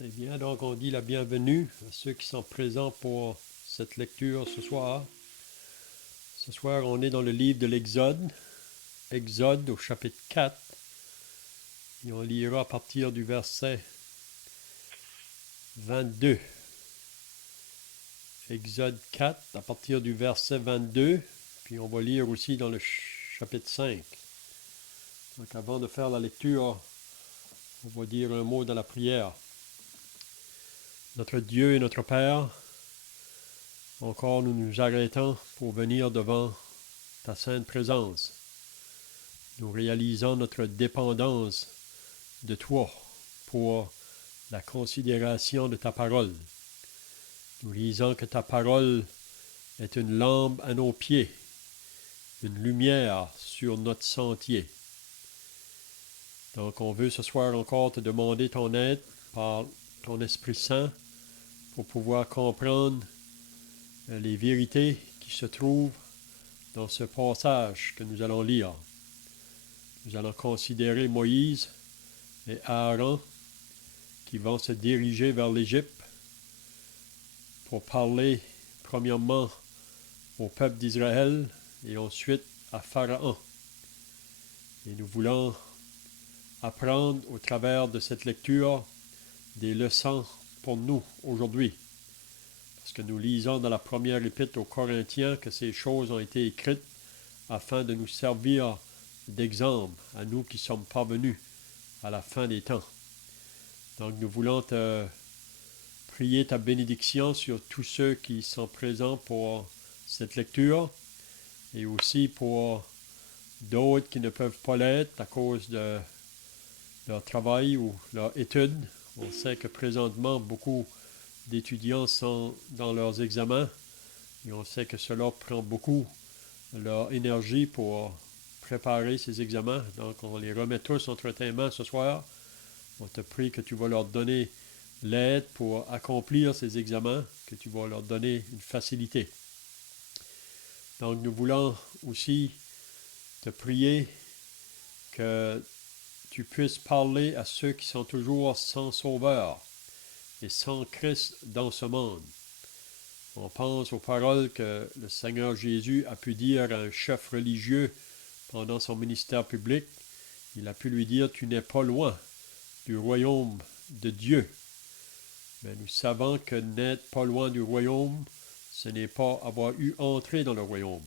C'est bien, donc on dit la bienvenue à ceux qui sont présents pour cette lecture ce soir. Ce soir, on est dans le livre de l'Exode, Exode au chapitre 4, et on lira à partir du verset 22. Exode 4, à partir du verset 22, puis on va lire aussi dans le chapitre 5. Donc avant de faire la lecture, on va dire un mot dans la prière. Notre Dieu et notre Père, encore nous nous arrêtons pour venir devant ta sainte présence. Nous réalisons notre dépendance de toi pour la considération de ta parole. Nous lisons que ta parole est une lampe à nos pieds, une lumière sur notre sentier. Donc on veut ce soir encore te demander ton aide par ton Esprit Saint pour pouvoir comprendre les vérités qui se trouvent dans ce passage que nous allons lire. Nous allons considérer Moïse et Aaron qui vont se diriger vers l'Égypte pour parler premièrement au peuple d'Israël et ensuite à Pharaon. Et nous voulons apprendre au travers de cette lecture des leçons pour nous aujourd'hui. Parce que nous lisons dans la première épître aux Corinthiens que ces choses ont été écrites afin de nous servir d'exemple à nous qui sommes parvenus à la fin des temps. Donc nous voulons te prier ta bénédiction sur tous ceux qui sont présents pour cette lecture et aussi pour d'autres qui ne peuvent pas l'être à cause de leur travail ou leur étude. On sait que présentement, beaucoup d'étudiants sont dans leurs examens et on sait que cela prend beaucoup de leur énergie pour préparer ces examens. Donc, on les remet tous entre tes mains ce soir. On te prie que tu vas leur donner l'aide pour accomplir ces examens, que tu vas leur donner une facilité. Donc, nous voulons aussi te prier que tu puisses parler à ceux qui sont toujours sans sauveur et sans Christ dans ce monde. On pense aux paroles que le Seigneur Jésus a pu dire à un chef religieux pendant son ministère public. Il a pu lui dire « Tu n'es pas loin du royaume de Dieu ». Mais nous savons que n'être pas loin du royaume, ce n'est pas avoir eu entré dans le royaume.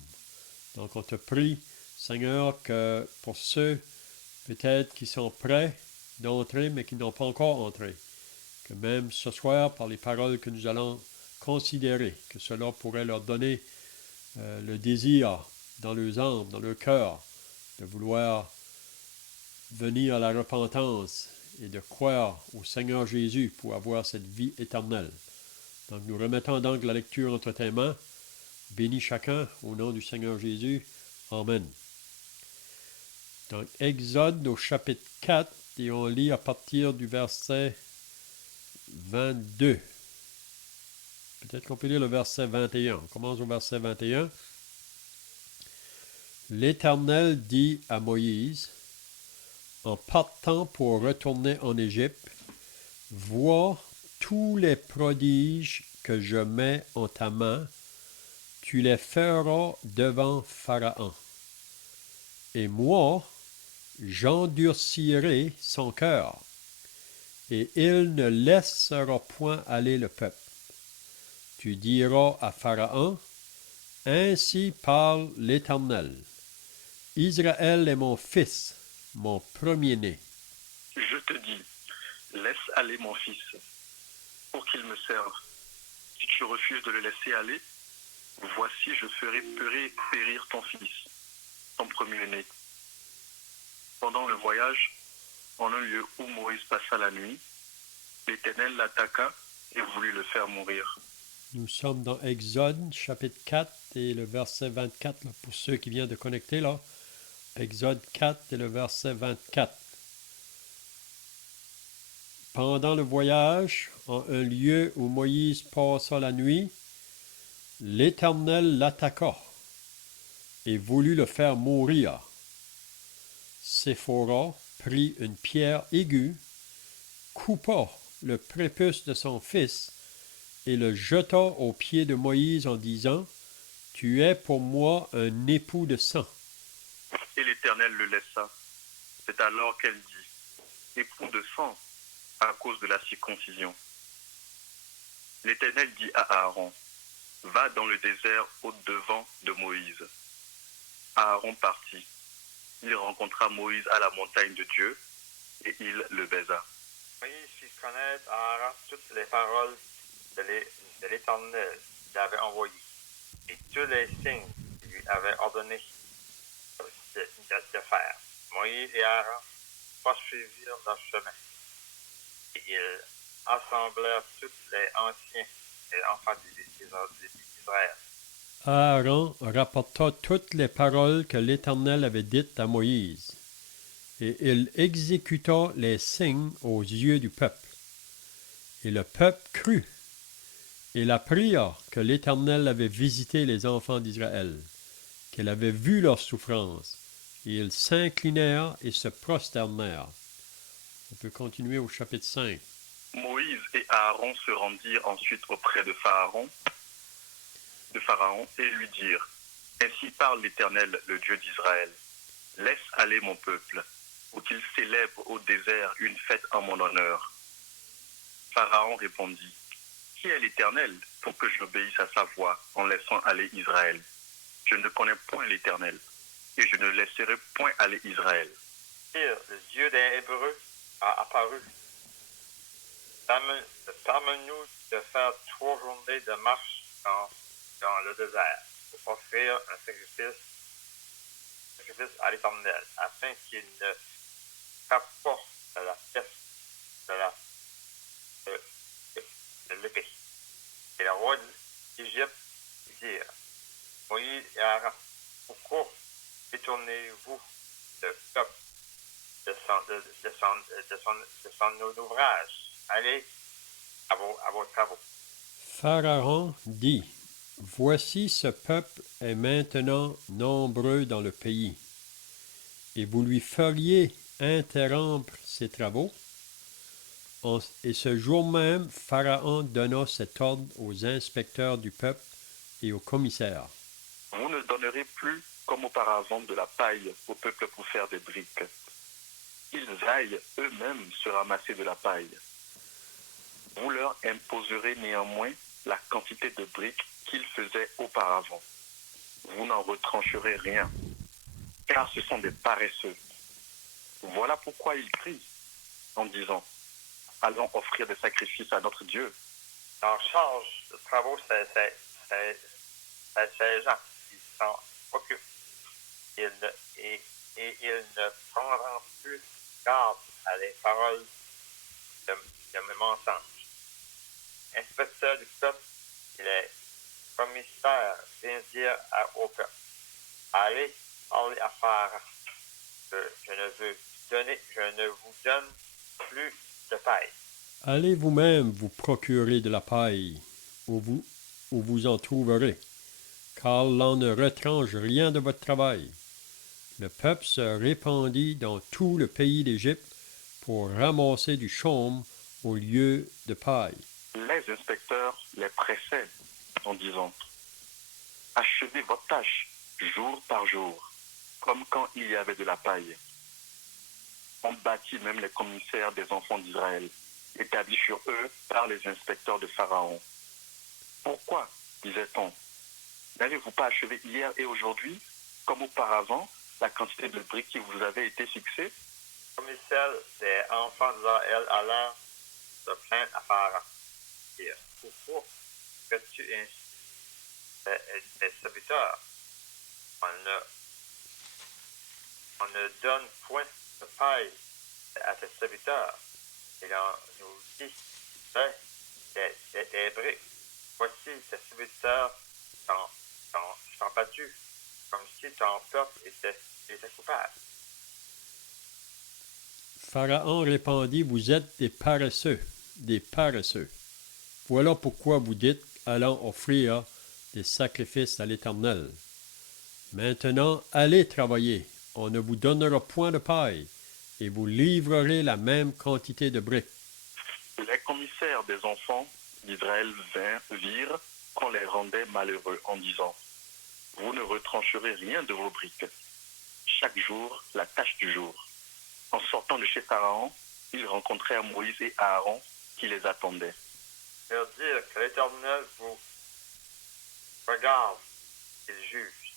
Donc on te prie, Seigneur, que pour ceux peut-être qui sont prêts d'entrer, mais qui n'ont pas encore entré, que même ce soir, par les paroles que nous allons considérer, que cela pourrait leur donner le désir dans leurs âmes, dans leur cœur, de vouloir venir à la repentance et de croire au Seigneur Jésus pour avoir cette vie éternelle. Donc nous remettons donc la lecture entre tes mains. Bénis chacun au nom du Seigneur Jésus. Amen. Donc Exode au chapitre 4 et on lit à partir du verset 22. Peut-être qu'on peut lire le verset 21. On commence au verset 21. L'Éternel dit à Moïse, en partant pour retourner en Égypte, vois tous les prodiges que je mets en ta main, tu les feras devant Pharaon. Et moi, j'endurcirai son cœur, et il ne laissera point aller le peuple. Tu diras à Pharaon, ainsi parle l'Éternel. Israël est mon fils, mon premier-né. Je te dis, laisse aller mon fils, pour qu'il me serve. Si tu refuses de le laisser aller, voici je ferai périr ton fils, ton premier-né. Pendant le voyage, en un lieu où Moïse passa la nuit, l'Éternel l'attaqua et voulut le faire mourir. Nous sommes dans Exode, chapitre 4, et le verset 24, là, pour ceux qui viennent de connecter, là. Exode 4 et le verset 24. Pendant le voyage, en un lieu où Moïse passa la nuit, l'Éternel l'attaqua et voulut le faire mourir. Séphora prit une pierre aiguë, coupa le prépuce de son fils et le jeta aux pieds de Moïse en disant, « Tu es pour moi un époux de sang. » Et l'Éternel le laissa. C'est alors qu'elle dit, époux de sang, à cause de la circoncision. L'Éternel dit à Aaron, va dans le désert au-devant de Moïse. Aaron partit. Il rencontra Moïse à la montagne de Dieu et il le baisa. Moïse fit connaître à Aaron toutes les paroles de l'Éternel qu'il avait envoyées et tous les signes qu'il lui avait ordonné de faire. Moïse et Aaron poursuivirent leur chemin et ils assemblèrent tous les anciens et enfants d'Israël. Aaron rapporta toutes les paroles que l'Éternel avait dites à Moïse, et il exécuta les signes aux yeux du peuple. Et le peuple crut. Il appria que l'Éternel avait visité les enfants d'Israël, qu'il avait vu leurs souffrances, et ils s'inclinèrent et se prosternèrent. On peut continuer au chapitre 5. Moïse et Aaron se rendirent ensuite auprès de Pharaon et lui dirent, ainsi parle l'Éternel, le Dieu d'Israël, laisse aller mon peuple, ou qu'il célèbre au désert une fête en mon honneur. Pharaon répondit, qui est l'Éternel pour que j'obéisse à sa voix en laissant aller Israël? Je ne connais point l'Éternel, et je ne laisserai point aller Israël. Le Dieu des Hébreux a apparu. Permets-nous de faire 3 journées de marche dans le désert pour offrir un sacrifice à l'Éternel, afin qu'il ne frappe pas de la peste de l'épée. Et le roi d'Égypte dit, Moïse et Aaron, pourquoi détournez-vous le peuple de son ouvrage? Allez à vos travaux. Pharaon dit, « Voici ce peuple est maintenant nombreux dans le pays, et vous lui feriez interrompre ses travaux. » Et ce jour même, Pharaon donna cet ordre aux inspecteurs du peuple et aux commissaires. Vous ne donnerez plus, comme auparavant, de la paille au peuple pour faire des briques. Ils aillent eux-mêmes se ramasser de la paille. Vous leur imposerez néanmoins la quantité de briques qu'ils faisaient auparavant. Vous n'en retrancherez rien, car ce sont des paresseux. Voilà pourquoi ils crient en disant, allons offrir des sacrifices à notre Dieu. En charge de travaux, c'est ces gens qui s'en occupent. Ils ne prendront plus garde à les paroles de mensonges. Inspecteur du peuple, les commissaires viennent dire au peuple, allez parler à Pharaon, je ne vous donne plus de paille. Allez vous-même vous procurer de la paille, où vous en trouverez, car l'on ne retranche rien de votre travail. Le peuple se répandit dans tout le pays d'Égypte pour ramasser du chaume au lieu de paille. Les inspecteurs les pressaient en disant, achevez votre tâche jour par jour, comme quand il y avait de la paille. On battit même les commissaires des enfants d'Israël, établis sur eux par les inspecteurs de Pharaon. Pourquoi, disait-on, n'avez-vous pas achevé hier et aujourd'hui, comme auparavant, la quantité de briques qui vous avait été fixée? Les commissaires des enfants d'Israël allèrent se plaindre à Pharaon. Pourquoi fais-tu ainsi des serviteurs? On ne donne point de paille à tes serviteurs. Et on nous dit, des briques. Voici tes serviteurs sont battus, comme si ton peuple était coupable. Pharaon répondit, vous êtes des paresseux, des paresseux. Voilà pourquoi vous dites, allons offrir des sacrifices à l'Éternel. Maintenant, allez travailler, on ne vous donnera point de paille, et vous livrerez la même quantité de briques. Les pères des enfants d'Israël virent qu'on les rendait malheureux en disant, vous ne retrancherez rien de vos briques. Chaque jour, la tâche du jour. En sortant de chez Pharaon, ils rencontrèrent Moïse et Aaron qui les attendaient. Leur dire que l'Éternel vous regarde et juge.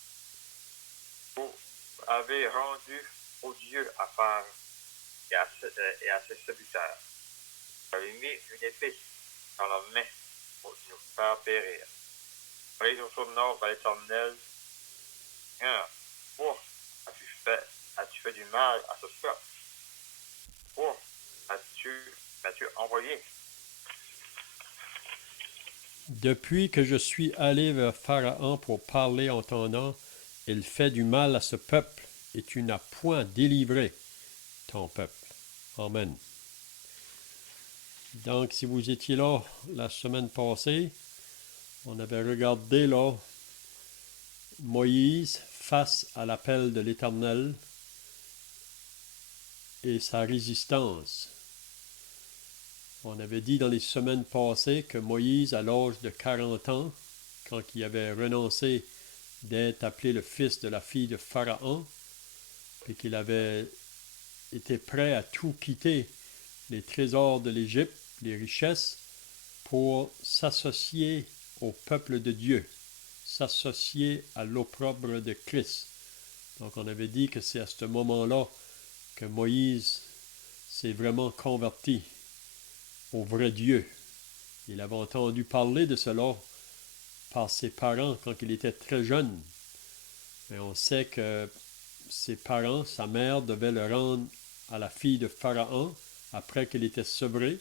Vous avez rendu aux dieux à faire et à ses serviteurs. Vous avez mis une épée dans la main pour nous faire périr. Moïse retourna vers l'Éternel. Pourquoi as-tu fait du mal à ce peuple? Pourquoi m'as-tu envoyé? Depuis que je suis allé vers Pharaon pour parler en ton nom, il fait du mal à ce peuple, et tu n'as point délivré ton peuple. Amen. Donc, si vous étiez là la semaine passée, on avait regardé là Moïse face à l'appel de l'Éternel et sa résistance. On avait dit dans les semaines passées que Moïse, à l'âge de 40 ans, quand il avait renoncé d'être appelé le fils de la fille de Pharaon, et qu'il avait été prêt à tout quitter, les trésors de l'Égypte, les richesses, pour s'associer au peuple de Dieu, s'associer à l'opprobre de Christ. Donc on avait dit que c'est à ce moment-là que Moïse s'est vraiment converti au vrai Dieu. Il avait entendu parler de cela par ses parents quand il était très jeune. Mais on sait que ses parents, sa mère, devait le rendre à la fille de Pharaon après qu'il était sevré.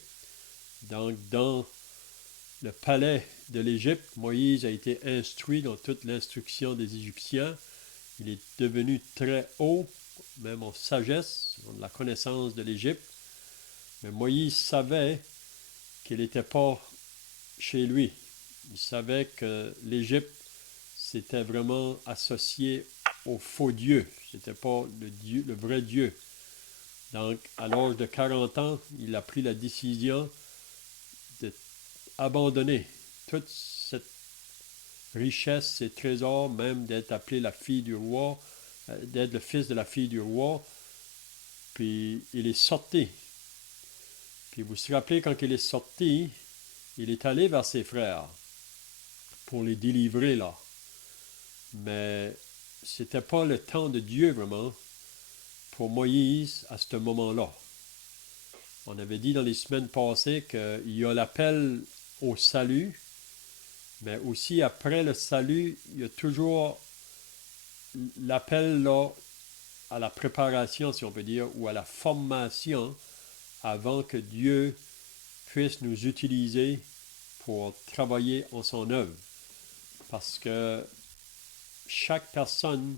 Donc, dans le palais de l'Égypte, Moïse a été instruit dans toute l'instruction des Égyptiens. Il est devenu très haut, même en sagesse, en la connaissance de l'Égypte. Mais Moïse savait qu'il n'était pas chez lui. Il savait que l'Égypte s'était vraiment associé au faux Dieu. Ce n'était pas le vrai Dieu. Donc, à l'âge de 40 ans, il a pris la décision d'abandonner toute cette richesse, ces trésors, même d'être appelé la fille du roi, d'être le fils de la fille du roi. Puis, il est sorti. Puis, vous vous rappelez, quand il est sorti, il est allé vers ses frères pour les délivrer là. Mais ce n'était pas le temps de Dieu vraiment pour Moïse à ce moment-là. On avait dit dans les semaines passées qu'il y a l'appel au salut, mais aussi après le salut, il y a toujours l'appel là à la préparation, si on peut dire, ou à la formation avant que Dieu puisse nous utiliser pour travailler en son œuvre. Parce que chaque personne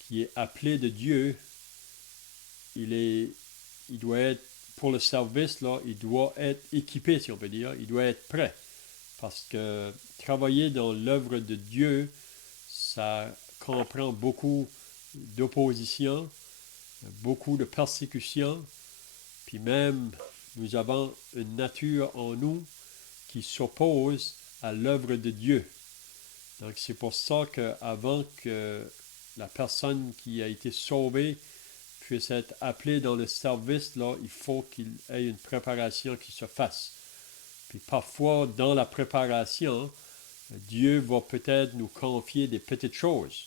qui est appelée de Dieu, il doit être, pour le service, là, il doit être équipé, si on peut dire, il doit être prêt. Parce que travailler dans l'œuvre de Dieu, ça comprend beaucoup d'opposition, beaucoup de persécution, puis même nous avons une nature en nous qui s'oppose à l'œuvre de Dieu. Donc c'est pour ça qu'avant que la personne qui a été sauvée puisse être appelée dans le service, là, il faut qu'il ait une préparation qui se fasse. Puis parfois, dans la préparation, Dieu va peut-être nous confier des petites choses.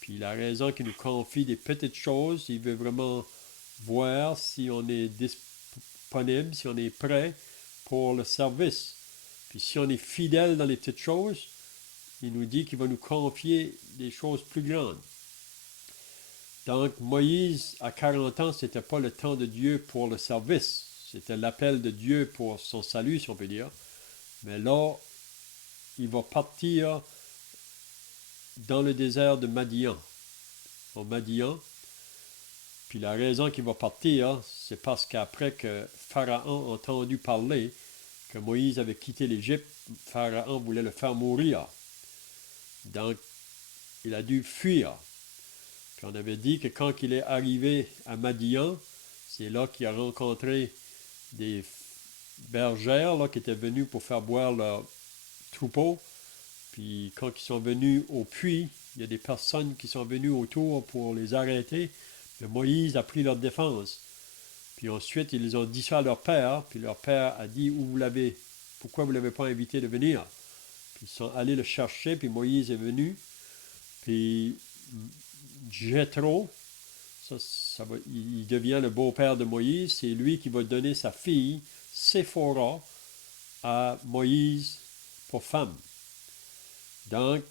Puis la raison qu'il nous confie des petites choses, il veut vraiment voir si on est disponible, si on est prêt pour le service. Puis si on est fidèle dans les petites choses, il nous dit qu'il va nous confier des choses plus grandes. Donc Moïse, à 40 ans, ce n'était pas le temps de Dieu pour le service. C'était l'appel de Dieu pour son salut, si on peut dire. Mais là, il va partir dans le désert de Madian, en Madian. Puis la raison qu'il va partir, c'est parce qu'après que Pharaon a entendu parler que Moïse avait quitté l'Égypte, Pharaon voulait le faire mourir. Donc, il a dû fuir. Puis on avait dit que quand il est arrivé à Madian, c'est là qu'il a rencontré des bergères là, qui étaient venues pour faire boire leur troupeau. Puis quand ils sont venus au puits, il y a des personnes qui sont venues autour pour les arrêter. Mais Moïse a pris leur défense. Puis ensuite, ils ont dit ça à leur père. Puis leur père a dit, pourquoi vous ne l'avez pas invité de venir? Puis ils sont allés le chercher, puis Moïse est venu. Puis Jéthro, il devient le beau-père de Moïse. C'est lui qui va donner sa fille, Séphora, à Moïse pour femme. Donc,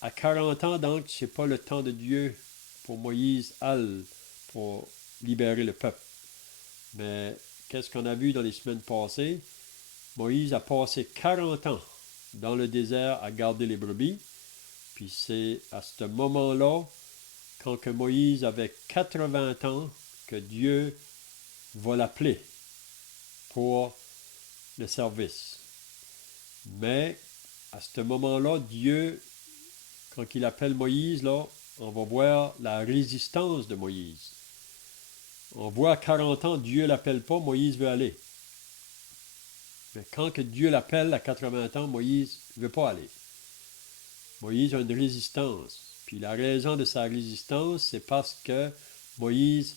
à 40 ans, donc, ce n'est pas le temps de Dieu pour Moïse, pour libérer le peuple. Mais qu'est-ce qu'on a vu dans les semaines passées? Moïse a passé 40 ans dans le désert à garder les brebis. Puis c'est à ce moment-là, quand que Moïse avait 80 ans, que Dieu va l'appeler pour le service. Mais à ce moment-là, Dieu, quand il appelle Moïse, là, on va voir la résistance de Moïse. On voit à 40 ans, Dieu ne l'appelle pas, Moïse veut aller. Mais quand que Dieu l'appelle à 80 ans, Moïse ne veut pas aller. Moïse a une résistance. Puis la raison de sa résistance, c'est parce que Moïse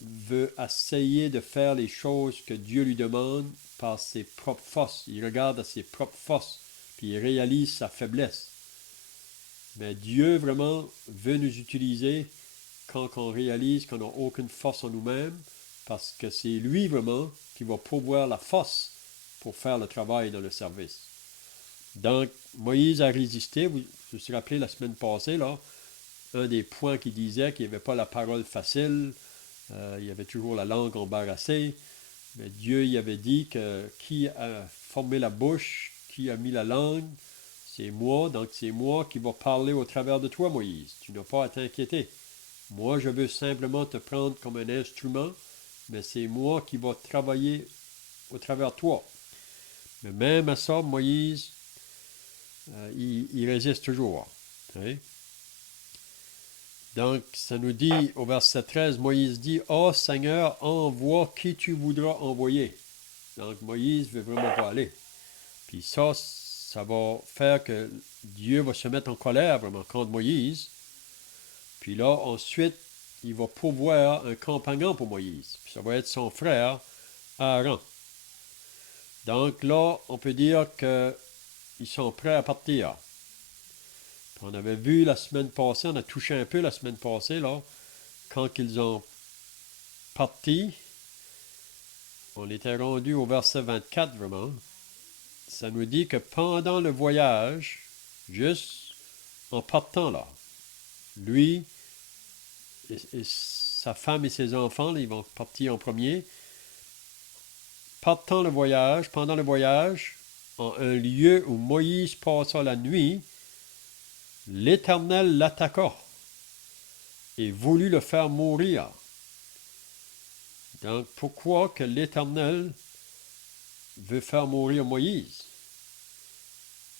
veut essayer de faire les choses que Dieu lui demande par ses propres forces. Il regarde à ses propres forces, puis il réalise sa faiblesse. Mais Dieu vraiment veut nous utiliser quand on réalise qu'on n'a aucune force en nous-mêmes, parce que c'est lui vraiment qui va pourvoir la force pour faire le travail dans le service. Donc, Moïse a résisté. Vous vous rappelez la semaine passée, là, un des points qu'il disait qu'il n'y avait pas la parole facile, il y avait toujours la langue embarrassée, mais Dieu y avait dit que qui a formé la bouche, qui a mis la langue, c'est moi, donc c'est moi qui va parler au travers de toi, Moïse. Tu n'as pas à t'inquiéter. Moi, je veux simplement te prendre comme un instrument, mais c'est moi qui va travailler au travers de toi. Mais même à ça, Moïse, il résiste toujours. Okay? Donc, ça nous dit au verset 13, Moïse dit, « Oh Seigneur, envoie qui tu voudras envoyer. » Donc, Moïse ne veut vraiment pas aller. Puis ça va faire que Dieu va se mettre en colère vraiment contre Moïse. Puis là, ensuite, il va pourvoir un compagnon pour Moïse. Puis ça va être son frère, Aaron. Donc là, on peut dire qu'ils sont prêts à partir. Puis on avait vu la semaine passée, on a touché un peu la semaine passée, là, quand ils ont parti, on était rendu au verset 24 vraiment. Ça nous dit que pendant le voyage, juste en partant là, lui et sa femme et ses enfants, là, ils vont partir en premier. Pendant le voyage, en un lieu où Moïse passa la nuit, l'Éternel l'attaqua et voulut le faire mourir. Donc, pourquoi que l'Éternel veut faire mourir Moïse?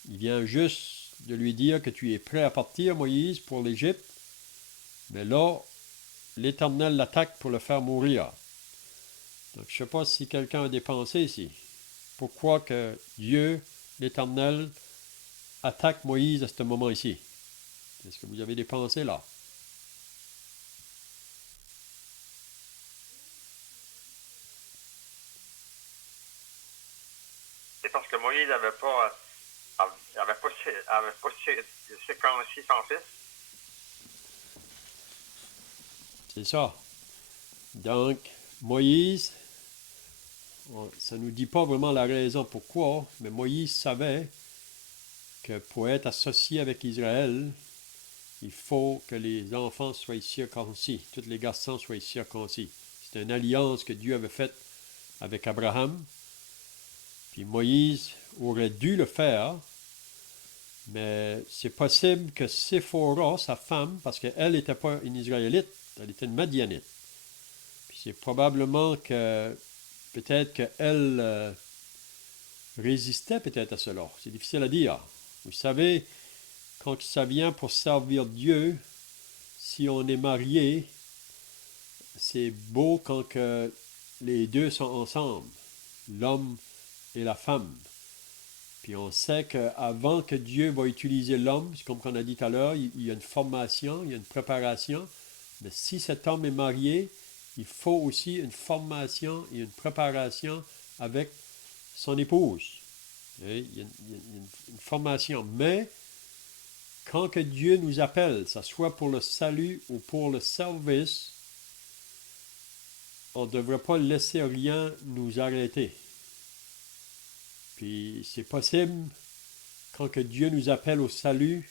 Il vient juste de lui dire que tu es prêt à partir, Moïse, pour l'Égypte. Mais là, l'Éternel l'attaque pour le faire mourir. Donc, je ne sais pas si quelqu'un a des pensées ici. Pourquoi que Dieu, l'Éternel, attaque Moïse à ce moment ici? Est-ce que vous avez des pensées là? C'est parce que Moïse n'avait pas circoncis son fils. C'est ça. Donc, Moïse, ça ne nous dit pas vraiment la raison pourquoi, mais Moïse savait que pour être associé avec Israël, il faut que les enfants soient circoncis, tous les garçons soient circoncis. C'est une alliance que Dieu avait faite avec Abraham. Puis Moïse aurait dû le faire, mais c'est possible que Séphora, sa femme, parce qu'elle n'était pas une Israélite, elle était une Madianite. Puis c'est probablement que peut-être qu'elle résistait peut-être à cela. C'est difficile à dire. Vous savez, quand ça vient pour servir Dieu, si on est marié, c'est beau quand que les deux sont ensemble. l'homme et la femme. Puis on sait qu'avant que Dieu va utiliser l'homme, c'est comme on a dit tout à l'heure, il y a une formation, il y a une préparation. Mais si cet homme est marié, il faut aussi une formation et une préparation avec son épouse. Il y a une formation. Mais quand que Dieu nous appelle, que ce soit pour le salut ou pour le service, on ne devrait pas laisser rien nous arrêter. Puis c'est possible, quand que Dieu nous appelle au salut,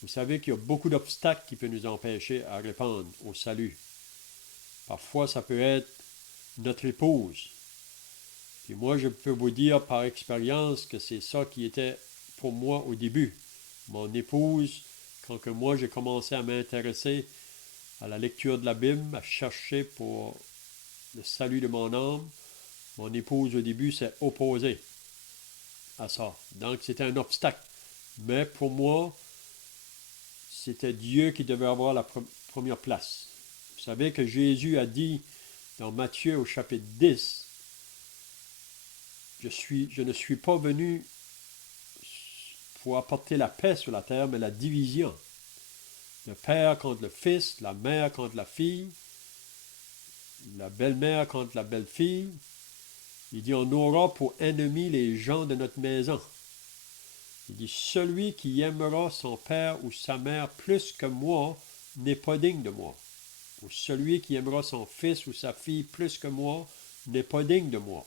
vous savez qu'il y a beaucoup d'obstacles qui peuvent nous empêcher à répondre au salut. Parfois, ça peut être notre épouse. Puis moi, je peux vous dire par expérience que c'est ça qui était pour moi au début. Mon épouse, quand que moi j'ai commencé à m'intéresser à la lecture de la Bible, à chercher pour le salut de mon âme, mon épouse au début s'est opposée à ça. Donc c'était un obstacle. Mais pour moi, c'était Dieu qui devait avoir la première place. Vous savez que Jésus a dit dans Matthieu au chapitre 10, je ne suis pas venu pour apporter la paix sur la terre, mais la division. Le père contre le fils, la mère contre la fille, la belle-mère contre la belle-fille. Il dit, on aura pour ennemis les gens de notre maison. Il dit, celui qui aimera son père ou sa mère plus que moi n'est pas digne de moi. Ou celui qui aimera son fils ou sa fille plus que moi n'est pas digne de moi.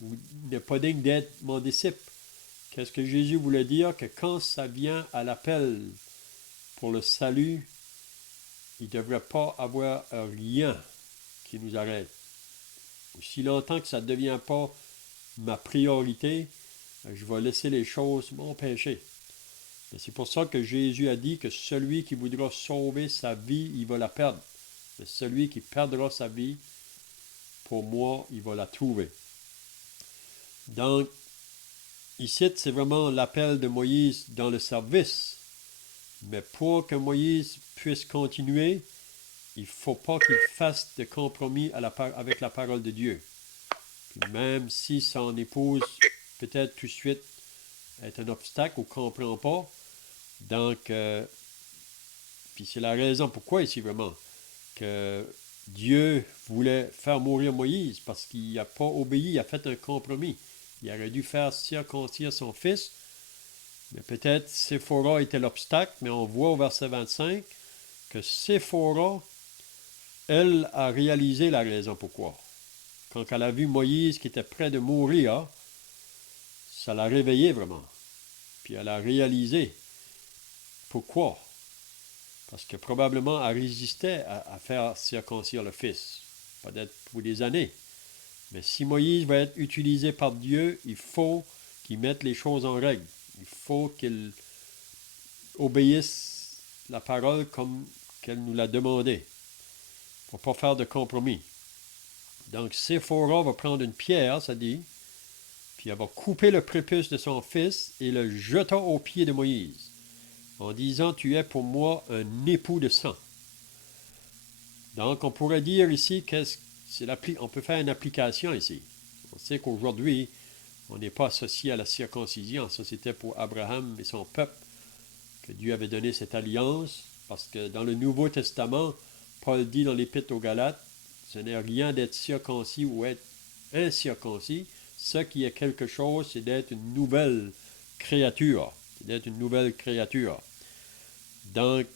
Ou n'est pas digne d'être mon disciple. Qu'est-ce que Jésus voulait dire? Que quand ça vient à l'appel pour le salut, il ne devrait pas avoir rien qui nous arrête. Aussi longtemps que ça ne devient pas ma priorité, je vais laisser les choses m'empêcher. Mais c'est pour ça que Jésus a dit que celui qui voudra sauver sa vie, il va la perdre. Mais celui qui perdra sa vie, pour moi, il va la trouver. Donc, ici, c'est vraiment l'appel de Moïse dans le service. Mais pour que Moïse puisse continuer, il ne faut pas qu'il fasse de compromis avec la parole de Dieu. Puis même si son épouse, peut-être tout de suite, est un obstacle ou ne comprend pas, donc, puis c'est la raison pourquoi ici vraiment, que Dieu voulait faire mourir Moïse, parce qu'il n'a pas obéi, il a fait un compromis. Il aurait dû faire circoncire son fils, mais peut-être Séphora était l'obstacle, mais on voit au verset 25 que Séphora, elle a réalisé la raison pourquoi. Quand elle a vu Moïse qui était près de mourir, ça l'a réveillé vraiment. Puis elle a réalisé pourquoi. Parce que probablement elle résistait à faire circoncire le fils. Peut-être pour des années. Mais si Moïse va être utilisé par Dieu, il faut qu'il mette les choses en règle. Il faut qu'il obéisse la parole comme qu'elle nous l'a demandé. Il ne faut pas faire de compromis. Donc, Séphora va prendre une pierre, ça dit, puis elle va couper le prépuce de son fils et le jeta aux pieds de Moïse, en disant, tu es pour moi un époux de sang. Donc, on pourrait dire ici on peut faire une application ici. On sait qu'aujourd'hui, on n'est pas associé à la circoncision. Ça, c'était pour Abraham et son peuple que Dieu avait donné cette alliance, parce que dans le Nouveau Testament, Paul dit dans l'Épître aux Galates, ce n'est rien d'être circoncis ou être incirconcis. Ce qui est quelque chose, c'est d'être une nouvelle créature. C'est d'être une nouvelle créature. Donc,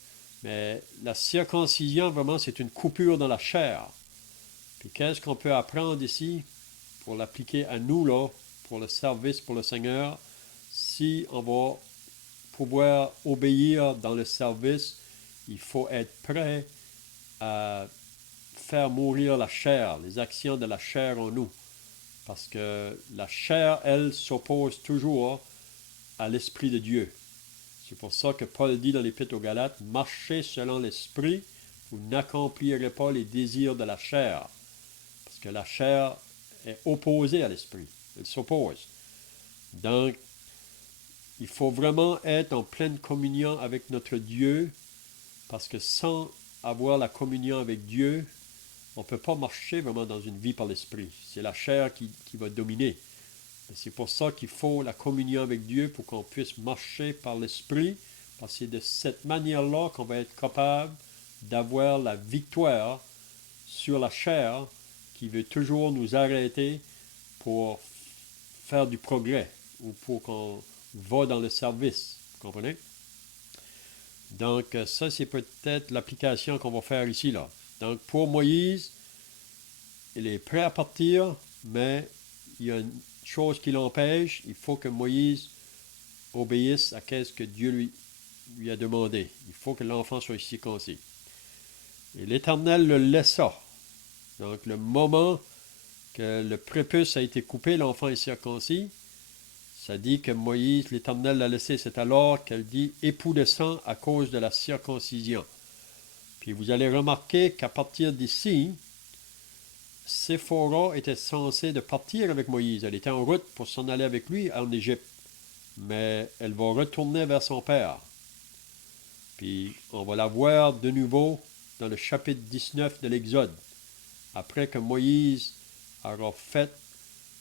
mais la circoncision, vraiment, c'est une coupure dans la chair. Puis qu'est-ce qu'on peut apprendre ici pour l'appliquer à nous, là, pour le service, pour le Seigneur, si on va pouvoir obéir dans le service, il faut être prêt à faire mourir la chair, les actions de la chair en nous. Parce que la chair, elle, s'oppose toujours à l'Esprit de Dieu. C'est pour ça que Paul dit dans l'Épître aux Galates, « Marchez selon l'Esprit, vous n'accomplirez pas les désirs de la chair. » Parce que la chair est opposée à l'Esprit. Elle s'oppose. Donc, il faut vraiment être en pleine communion avec notre Dieu, parce que sans avoir la communion avec Dieu, on ne peut pas marcher vraiment dans une vie par l'esprit. C'est la chair qui va dominer. C'est pour ça qu'il faut la communion avec Dieu pour qu'on puisse marcher par l'esprit, parce que c'est de cette manière-là qu'on va être capable d'avoir la victoire sur la chair qui veut toujours nous arrêter pour faire du progrès ou pour qu'on va dans le service. Vous comprenez? Donc, ça, c'est peut-être l'application qu'on va faire ici, là. Donc, pour Moïse, il est prêt à partir, mais il y a une chose qui l'empêche. Il faut que Moïse obéisse à ce que Dieu lui a demandé. Il faut que l'enfant soit circoncis. Et l'Éternel le laissa. Donc, le moment que le prépuce a été coupé, l'enfant est circoncis. Ça dit que Moïse, l'Éternel l'a laissé. C'est alors qu'elle dit « époux de sang à cause de la circoncision ». Puis vous allez remarquer qu'à partir d'ici, Séphora était censée de partir avec Moïse. Elle était en route pour s'en aller avec lui en Égypte. Mais elle va retourner vers son père. Puis on va la voir de nouveau dans le chapitre 19 de l'Exode. Après que Moïse aura fait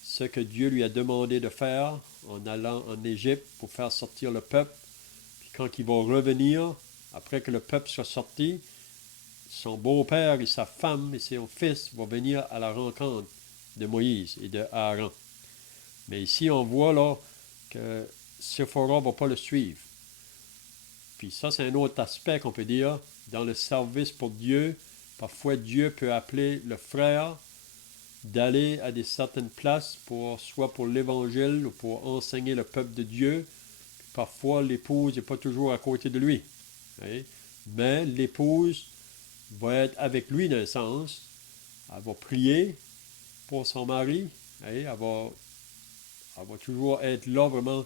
ce que Dieu lui a demandé de faire en allant en Égypte pour faire sortir le peuple. Puis quand il va revenir, après que le peuple soit sorti, son beau-père et sa femme et son fils vont venir à la rencontre de Moïse et de Aaron. Mais ici, on voit là que Séphora ne va pas le suivre. Puis ça, c'est un autre aspect qu'on peut dire. Dans le service pour Dieu, parfois Dieu peut appeler le frère d'aller à des certaines places, soit pour l'Évangile ou pour enseigner le peuple de Dieu. Puis parfois, l'épouse n'est pas toujours à côté de lui. Hein? Mais l'épouse va être avec lui dans le sens, elle va prier pour son mari, hein? Elle va toujours être là vraiment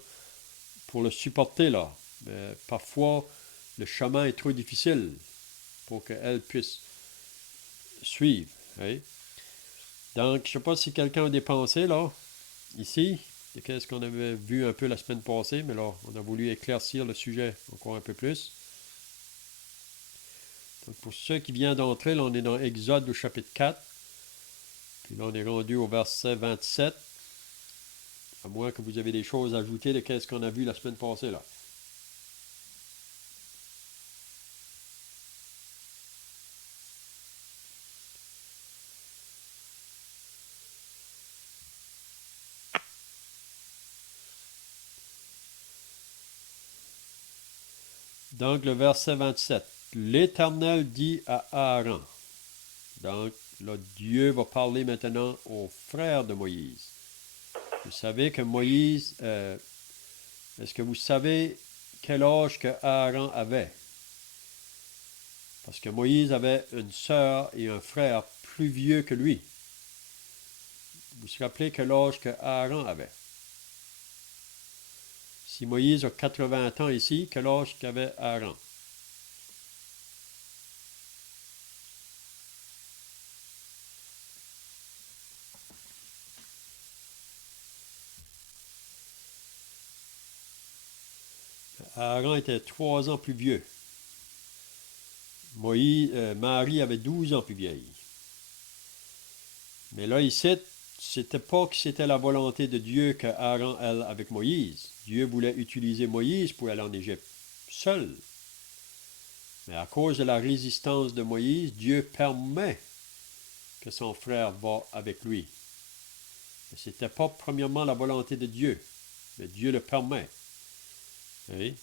pour le supporter là. Mais parfois, le chemin est trop difficile pour qu'elle puisse suivre. Hein? Donc, je ne sais pas si quelqu'un a des pensées là, ici, de qu'est-ce qu'on avait vu un peu la semaine passée, mais là, on a voulu éclaircir le sujet encore un peu plus. Donc, pour ceux qui viennent d'entrer, là, on est dans Exode au chapitre 4. Puis là, on est rendu au verset 27. À moins que vous avez des choses à ajouter de qu'est-ce qu'on a vu la semaine passée, là. Donc, le verset 27. L'Éternel dit à Aaron. Donc, là, Dieu va parler maintenant aux frères de Moïse. Vous savez que Moïse, est-ce que vous savez quel âge que Aaron avait? Parce que Moïse avait une sœur et un frère plus vieux que lui. Vous vous rappelez quel âge que Aaron avait? Si Moïse a 80 ans ici, quel âge qu'avait Aaron? Aaron était 3 ans plus vieux. Marie avait 12 ans plus vieille. Mais là, ici, c'était pas que c'était la volonté de Dieu que Aaron aille avec Moïse. Dieu voulait utiliser Moïse pour aller en Égypte, seul. Mais à cause de la résistance de Moïse, Dieu permet que son frère va avec lui. Ce n'était pas premièrement la volonté de Dieu, mais Dieu le permet. Oui.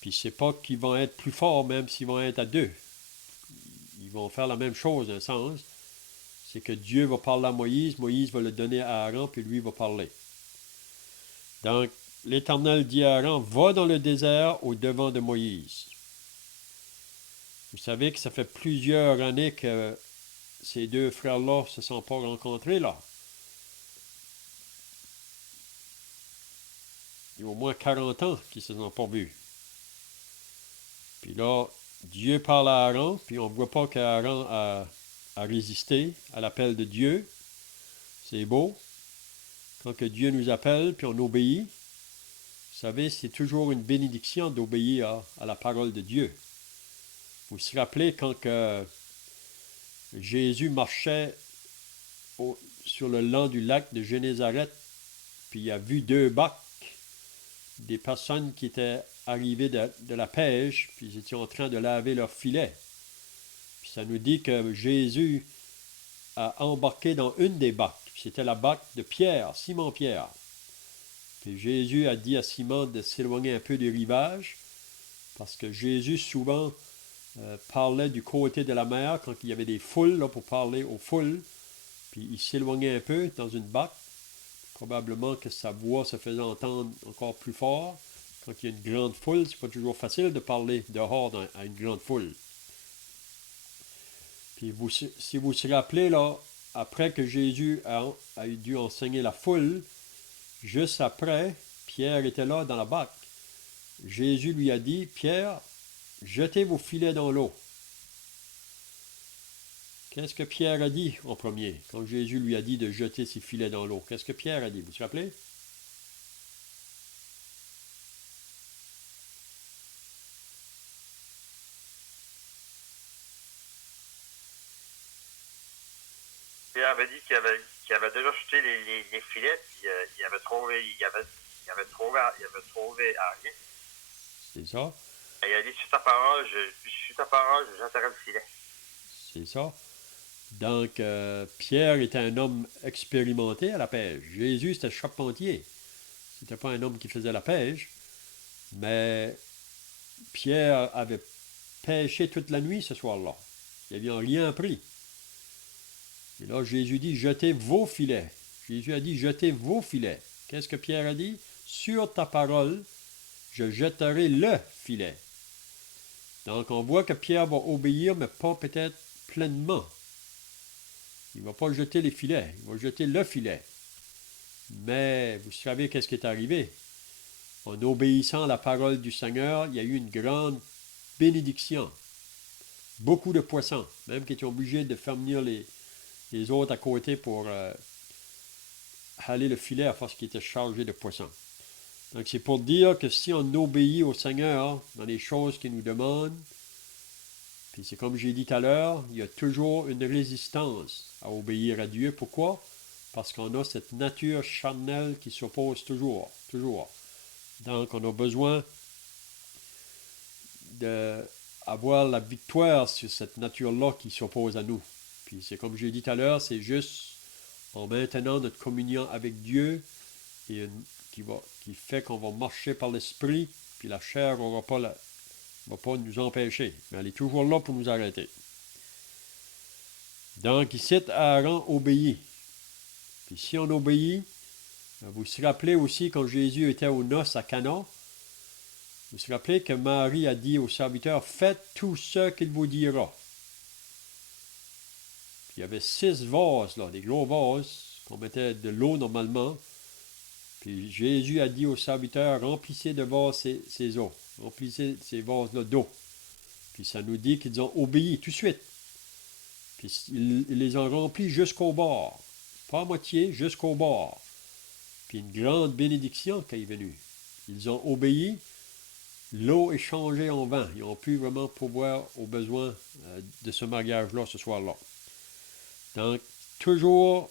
Puis c'est pas qu'ils vont être plus forts même s'ils vont être à deux. Ils vont faire la même chose d'un sens. C'est que Dieu va parler à Moïse, Moïse va le donner à Aaron, puis lui va parler. Donc, l'Éternel dit à Aaron, va dans le désert au devant de Moïse. Vous savez que ça fait plusieurs années que ces deux frères-là ne se sont pas rencontrés là. Il y a au moins 40 ans qu'ils ne se sont pas vus. Puis là, Dieu parle à Aaron, puis on ne voit pas qu'Aaron a résisté à l'appel de Dieu. C'est beau. Quand que Dieu nous appelle, puis on obéit, vous savez, c'est toujours une bénédiction d'obéir à la parole de Dieu. Vous vous rappelez quand que Jésus marchait sur le long du lac de Génézareth, puis il a vu deux bacs, des personnes qui étaient arrivées de la pêche, puis ils étaient en train de laver leurs filets. Puis ça nous dit que Jésus a embarqué dans une des bacs. C'était la bac de Pierre, Simon-Pierre. Puis Jésus a dit à Simon de s'éloigner un peu du rivage, parce que Jésus souvent parlait du côté de la mer quand il y avait des foules, là, pour parler aux foules. Puis il s'éloignait un peu dans une bac. Probablement que sa voix se faisait entendre encore plus fort. Quand il y a une grande foule, c'est pas toujours facile de parler dehors à une grande foule. Puis si vous vous rappelez, là, après que Jésus a dû enseigner la foule, juste après, Pierre était là dans la barque. Jésus lui a dit, Pierre, jetez vos filets dans l'eau. Qu'est-ce que Pierre a dit en premier, quand Jésus lui a dit de jeter ses filets dans l'eau? Qu'est-ce que Pierre a dit? Vous vous rappelez? Pierre avait dit qu'il avait déjà jeté les filets, puis il avait trouvé à rien. C'est ça. Et il a dit, sur ta parole, je jetterai le filet. C'est ça. Donc, Pierre était un homme expérimenté à la pêche. Jésus, c'était charpentier. C'était pas un homme qui faisait la pêche, mais Pierre avait pêché toute la nuit ce soir-là. Il n'avait rien pris. Et là, Jésus dit, jetez vos filets. Jésus a dit, jetez vos filets. Qu'est-ce que Pierre a dit? Sur ta parole, je jetterai le filet. Donc, on voit que Pierre va obéir, mais pas peut-être pleinement. Il ne va pas jeter les filets, il va jeter le filet. Mais vous savez qu'est-ce qui est arrivé? En obéissant à la parole du Seigneur, il y a eu une grande bénédiction. Beaucoup de poissons, même qui étaient obligés de faire venir les autres à côté pour haler le filet à force qu'il était chargé de poissons. Donc c'est pour dire que si on obéit au Seigneur dans les choses qu'il nous demande, puis c'est comme j'ai dit tout à l'heure, il y a toujours une résistance à obéir à Dieu. Pourquoi? Parce qu'on a cette nature charnelle qui s'oppose toujours. Donc on a besoin d'avoir la victoire sur cette nature-là qui s'oppose à nous. Puis c'est comme j'ai dit tout à l'heure, c'est juste en maintenant notre communion avec Dieu et qui fait qu'on va marcher par l'esprit, puis la chair ne va pas nous empêcher, mais elle est toujours là pour nous arrêter. Donc ici, Aaron obéit. Puis si on obéit, vous vous rappelez aussi quand Jésus était aux noces à Cana, vous vous rappelez que Marie a dit aux serviteurs, faites tout ce qu'il vous dira. Puis il y avait 6 vases, là, des gros vases, qu'on mettait de l'eau normalement. Puis Jésus a dit aux serviteurs, remplissez de vases ces eaux, remplissez ces vases-là d'eau. Puis ça nous dit qu'ils ont obéi tout de suite. Puis ils les ont remplis jusqu'au bord. Pas à moitié, jusqu'au bord. Puis une grande bénédiction qui est venue. Ils ont obéi, l'eau est changée en vin. Ils ont pu vraiment pourvoir aux besoins de ce mariage-là ce soir-là. Donc, toujours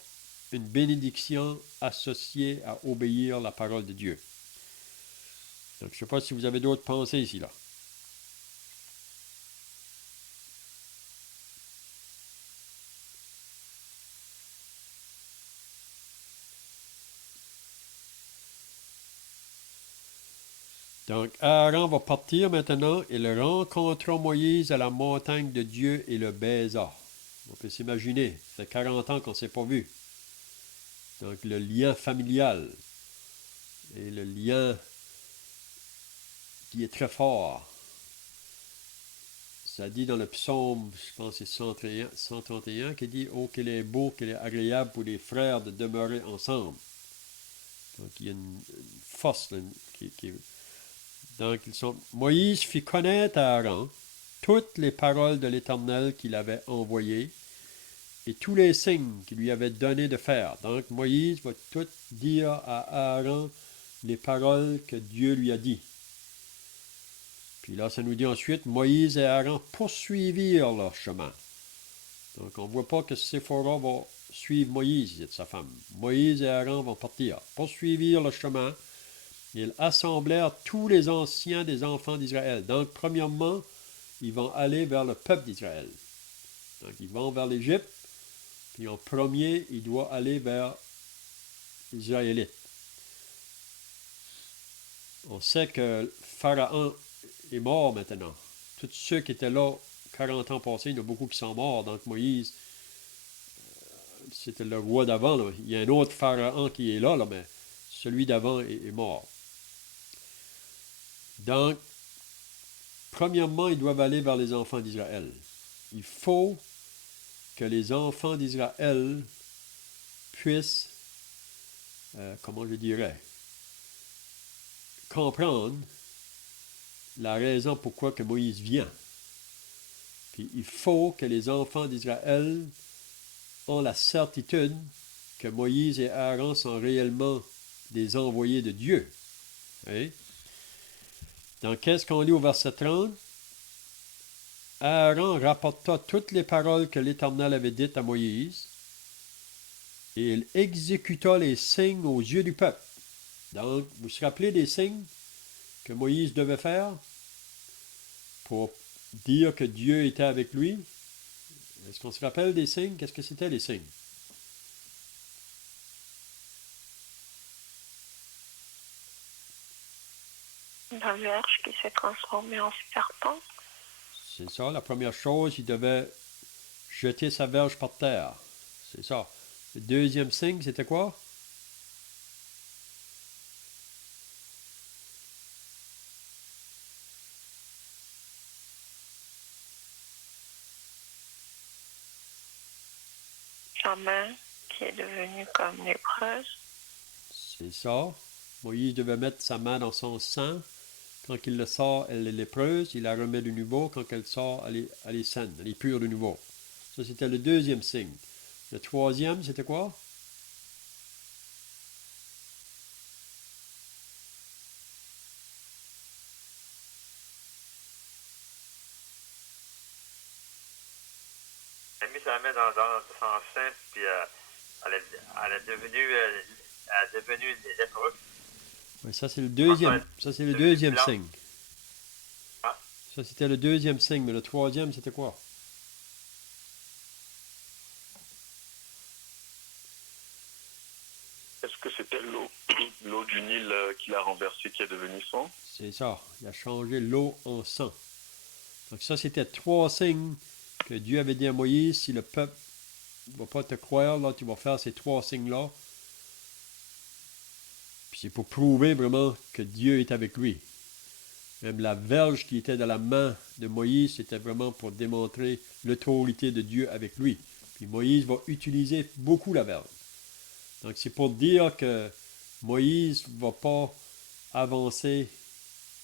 une bénédiction associée à obéir la parole de Dieu. Donc, je ne sais pas si vous avez d'autres pensées ici, là. Donc, Aaron va partir maintenant. Il rencontra Moïse à la montagne de Dieu et le baisa. On peut s'imaginer, ça fait 40 ans qu'on ne s'est pas vu. Donc, le lien familial et le lien qui est très fort. Ça dit dans le psaume, je pense que c'est 131, qui dit « Oh, qu'il est beau, qu'il est agréable pour les frères de demeurer ensemble. » Donc, il y a une force là, qui Donc, Moïse fit connaître à Aaron toutes les paroles de l'Éternel qu'il avait envoyées et tous les signes qu'il lui avait donné de faire. Donc, Moïse va tout dire à Aaron les paroles que Dieu lui a dit. Puis là, ça nous dit ensuite, Moïse et Aaron poursuivirent leur chemin. Donc, on ne voit pas que Séphora va suivre Moïse et sa femme. Moïse et Aaron vont partir, poursuivirent le chemin. Ils assemblèrent tous les anciens des enfants d'Israël. Donc, premièrement, ils vont aller vers le peuple d'Israël. Donc, ils vont vers l'Égypte, puis en premier, il doit aller vers les Israélites. On sait que Pharaon est mort maintenant. Tous ceux qui étaient là 40 ans passés, il y en a beaucoup qui sont morts. Donc, Moïse, c'était le roi d'avant. Là. Il y a un autre Pharaon qui est là, mais celui d'avant est mort. Donc, premièrement, ils doivent aller vers les enfants d'Israël. Il faut que les enfants d'Israël puissent, comment je dirais, comprendre la raison pourquoi que Moïse vient. Puis il faut que les enfants d'Israël ont la certitude que Moïse et Aaron sont réellement des envoyés de Dieu. Hein? Donc, qu'est-ce qu'on lit au verset 30? Aaron rapporta toutes les paroles que l'Éternel avait dites à Moïse, et il exécuta les signes aux yeux du peuple. Donc, vous vous rappelez des signes que Moïse devait faire pour dire que Dieu était avec lui? Est-ce qu'on se rappelle des signes? Qu'est-ce que c'était les signes? La verge qui s'est transformée en serpent. C'est ça, la première chose, il devait jeter sa verge par terre. C'est ça. Le deuxième signe, c'était quoi? Sa main qui est devenue comme lépreuse. C'est ça. Moïse devait mettre sa main dans son sang. Quand il le sort, elle est lépreuse. Il la remet de nouveau. Quand elle sort, elle est saine. Elle est pure de nouveau. Ça, c'était le deuxième signe. Le troisième, c'était quoi? Elle a mis sa main dans son sein, puis elle est devenue lépreuse. Oui, ça, c'est le deuxième. Ça, c'est le deuxième blanc. signe. Ah. Ça, c'était le deuxième signe. Mais le troisième, c'était quoi? Est-ce que c'était l'eau du Nil qu'il a renversée qui est devenue sang? C'est ça. Il a changé l'eau en sang. Donc ça, c'était 3 signes que Dieu avait dit à Moïse. Si le peuple ne va pas te croire, là, tu vas faire ces 3 signes-là. Puis c'est pour prouver vraiment que Dieu est avec lui. Même la verge qui était dans la main de Moïse, c'était vraiment pour démontrer l'autorité de Dieu avec lui. Puis Moïse va utiliser beaucoup la verge. Donc c'est pour dire que Moïse ne va pas avancer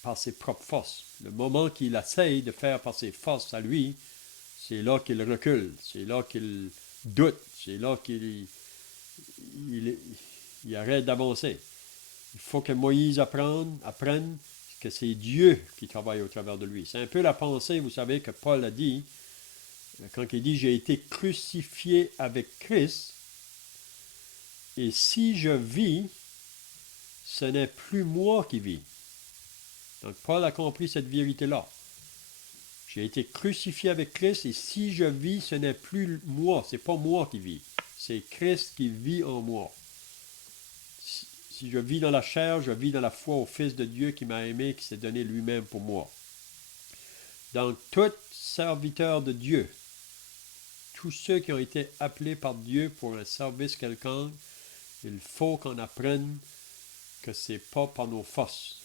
par ses propres forces. Le moment qu'il essaye de faire par ses forces à lui, c'est là qu'il recule, c'est là qu'il doute, c'est là qu'il arrête d'avancer. Il faut que Moïse apprenne que c'est Dieu qui travaille au travers de lui. C'est un peu la pensée, vous savez, que Paul a dit, quand il dit « J'ai été crucifié avec Christ, et si je vis, ce n'est plus moi qui vis. » Donc Paul a compris cette vérité-là. J'ai été crucifié avec Christ, et si je vis, ce n'est plus moi, c'est pas moi qui vis, c'est Christ qui vit en moi. Si je vis dans la chair, je vis dans la foi au Fils de Dieu qui m'a aimé, qui s'est donné lui-même pour moi. Donc, tout serviteur de Dieu, tous ceux qui ont été appelés par Dieu pour un service quelconque, il faut qu'on apprenne que ce n'est pas par nos forces.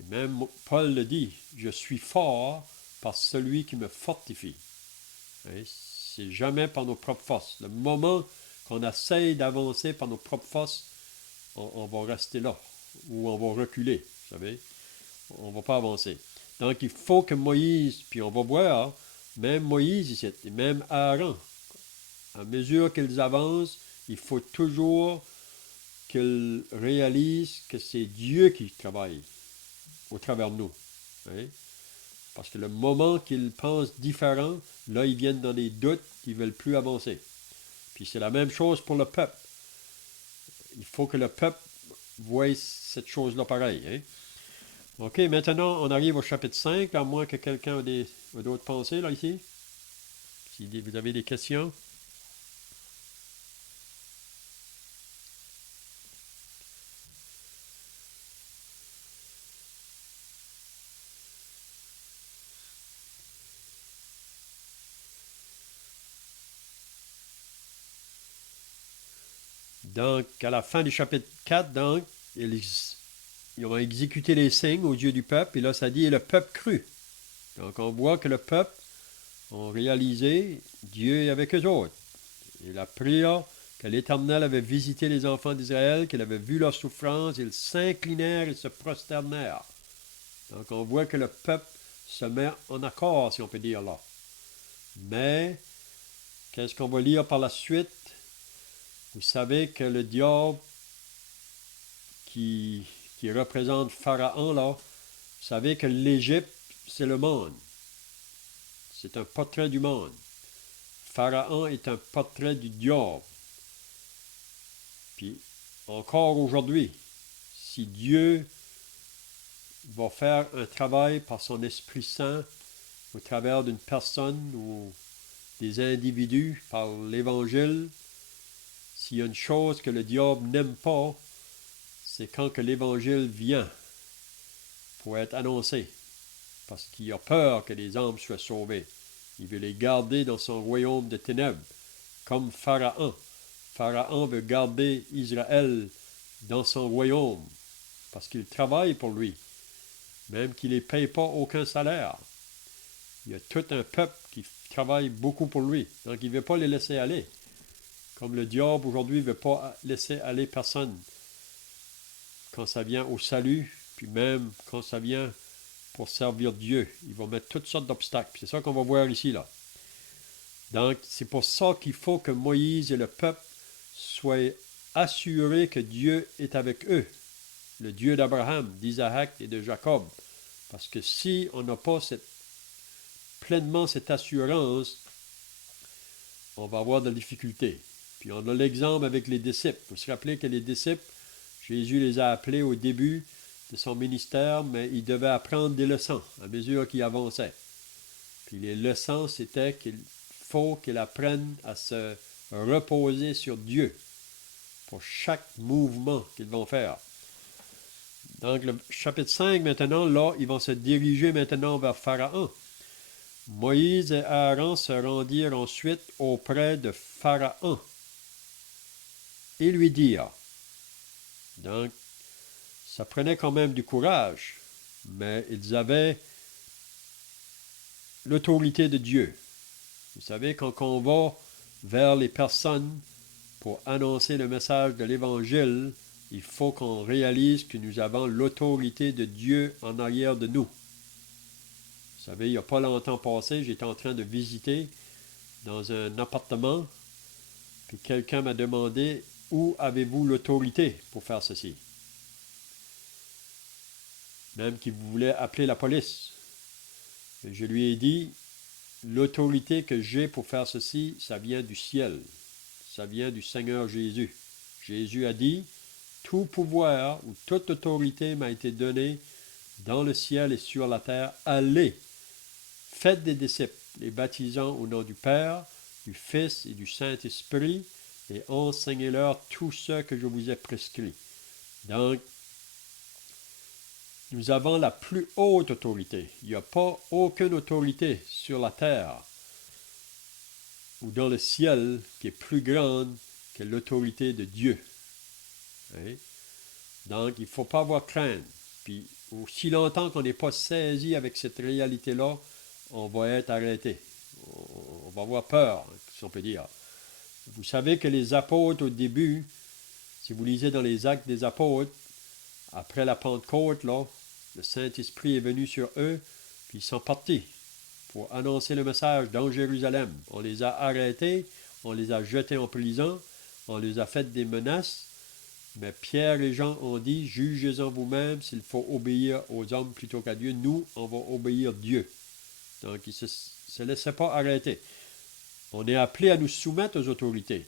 Et même Paul le dit, je suis fort par celui qui me fortifie. C'est jamais par nos propres forces. Le moment qu'on essaye d'avancer par nos propres forces, on va rester là, ou on va reculer, vous savez. On ne va pas avancer. Donc, il faut que Moïse, puis on va voir, même Moïse ici, et même Aaron, à mesure qu'ils avancent, il faut toujours qu'ils réalisent que c'est Dieu qui travaille au travers de nous. Hein? Parce que le moment qu'ils pensent différent, là, ils viennent dans des doutes, ils ne veulent plus avancer. Puis c'est la même chose pour le peuple. Il faut que le peuple voie cette chose-là pareil. Hein? OK, maintenant, on arrive au chapitre 5, à moins que quelqu'un ait d'autres pensées, là, ici. Si vous avez des questions. Donc, à la fin du chapitre 4, donc, ils ont exécuté les signes aux yeux du peuple, et là, ça dit, et le peuple crut. Donc, on voit que le peuple ont réalisé Dieu est avec eux autres. Il a prié que l'Éternel avait visité les enfants d'Israël, qu'il avait vu leur souffrance, ils s'inclinèrent et se prosternèrent. Donc, on voit que le peuple se met en accord, si on peut dire là. Mais, qu'est-ce qu'on va lire par la suite? Vous savez que le diable qui représente Pharaon, là, vous savez que l'Égypte, c'est le monde. C'est un portrait du monde. Pharaon est un portrait du diable. Puis, encore aujourd'hui, si Dieu va faire un travail par son Esprit Saint au travers d'une personne ou des individus par l'Évangile, s'il y a une chose que le diable n'aime pas, c'est quand que l'Évangile vient pour être annoncé, parce qu'il a peur que les âmes soient sauvées. Il veut les garder dans son royaume de ténèbres, comme Pharaon. Pharaon veut garder Israël dans son royaume, parce qu'il travaille pour lui, même qu'il ne paye pas aucun salaire. Il y a tout un peuple qui travaille beaucoup pour lui, donc il ne veut pas les laisser aller. Comme le diable aujourd'hui ne veut pas laisser aller personne quand ça vient au salut, puis même quand ça vient pour servir Dieu. Il va mettre toutes sortes d'obstacles. C'est ça qu'on va voir ici, là. Donc, c'est pour ça qu'il faut que Moïse et le peuple soient assurés que Dieu est avec eux, le Dieu d'Abraham, d'Isaac et de Jacob. Parce que si on n'a pas pleinement cette assurance, on va avoir de la difficulté. Puis on a l'exemple avec les disciples. Vous vous rappelez que les disciples, Jésus les a appelés au début de son ministère, mais ils devaient apprendre des leçons à mesure qu'ils avançaient. Puis les leçons, c'était qu'il faut qu'ils apprennent à se reposer sur Dieu pour chaque mouvement qu'ils vont faire. Donc le chapitre 5 maintenant, là, ils vont se diriger maintenant vers Pharaon. Moïse et Aaron se rendirent ensuite auprès de Pharaon et lui dirent. Donc, ça prenait quand même du courage, mais ils avaient l'autorité de Dieu. Vous savez, quand on va vers les personnes pour annoncer le message de l'Évangile, il faut qu'on réalise que nous avons l'autorité de Dieu en arrière de nous. Vous savez, il n'y a pas longtemps passé, j'étais en train de visiter dans un appartement, puis quelqu'un m'a demandé « Où avez-vous l'autorité pour faire ceci? » Même qu'il voulait appeler la police. Et je lui ai dit « L'autorité que j'ai pour faire ceci, ça vient du ciel. Ça vient du Seigneur Jésus. » Jésus a dit « Tout pouvoir ou toute autorité m'a été donnée dans le ciel et sur la terre. Allez, faites des disciples, les baptisant au nom du Père, du Fils et du Saint-Esprit, et enseignez-leur tout ce que je vous ai prescrit. » Donc, nous avons la plus haute autorité. Il n'y a pas aucune autorité sur la terre ou dans le ciel qui est plus grande que l'autorité de Dieu. Hein? Donc, il ne faut pas avoir crainte. Puis, aussi longtemps qu'on n'est pas saisi avec cette réalité-là, on va être arrêté. On va avoir peur, si on peut dire. Vous savez que les apôtres, au début, si vous lisez dans les Actes des apôtres, après la Pentecôte, là, le Saint-Esprit est venu sur eux, puis ils sont partis pour annoncer le message dans Jérusalem. On les a arrêtés, on les a jetés en prison, on les a fait des menaces, mais Pierre et Jean ont dit, jugez-en vous-même s'il faut obéir aux hommes plutôt qu'à Dieu. Nous, on va obéir Dieu. Donc, il ne se laissait pas arrêter. On est appelé à nous soumettre aux autorités.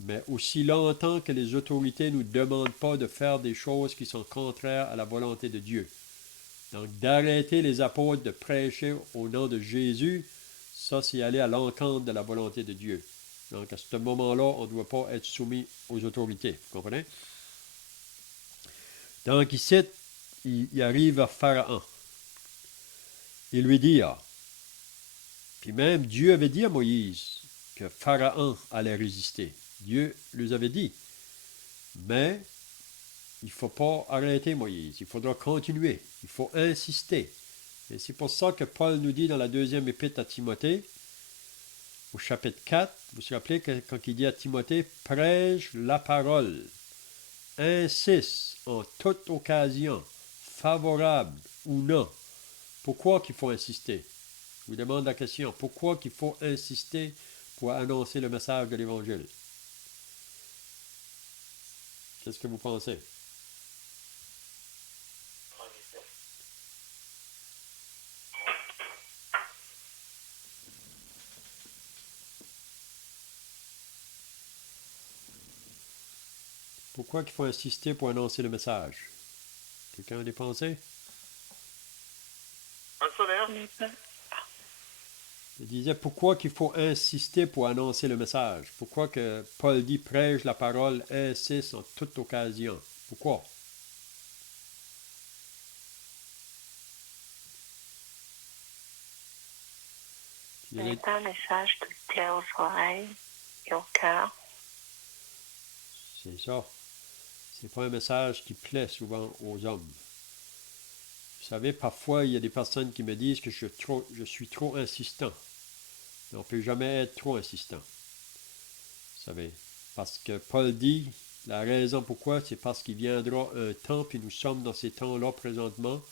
Mais aussi longtemps que les autorités ne nous demandent pas de faire des choses qui sont contraires à la volonté de Dieu. Donc, d'arrêter les apôtres de prêcher au nom de Jésus, ça, c'est aller à l'encontre de la volonté de Dieu. Donc, à ce moment-là, on ne doit pas être soumis aux autorités. Vous comprenez? Donc, ici, il arrive à Pharaon. Il lui dit, puis même Dieu avait dit à Moïse que Pharaon allait résister. Dieu lui avait dit. Mais il ne faut pas arrêter Moïse. Il faudra continuer. Il faut insister. Et c'est pour ça que Paul nous dit dans la deuxième épître à Timothée, au chapitre 4, vous vous rappelez que quand il dit à Timothée, prêche la parole, insiste en toute occasion, favorable ou non. Pourquoi qu'il faut insister? Je vous demande la question. Pourquoi qu'il faut insister pour annoncer le message de l'Évangile? Qu'est-ce que vous pensez? Pourquoi qu'il faut insister pour annoncer le message? Quelqu'un a des pensées? Il disait pourquoi qu'il faut insister pour annoncer le message. Pourquoi que Paul dit prêche la parole, insiste en toute occasion. Pourquoi? C'est un message qui plaît aux oreilles et au cœur. C'est ça. C'est pas un message qui plaît souvent aux hommes. Vous savez, parfois, il y a des personnes qui me disent que je suis trop insistant. Mais on ne peut jamais être trop insistant. Vous savez, parce que Paul dit, la raison pourquoi, c'est parce qu'il viendra un temps, puis nous sommes dans ces temps-là présentement,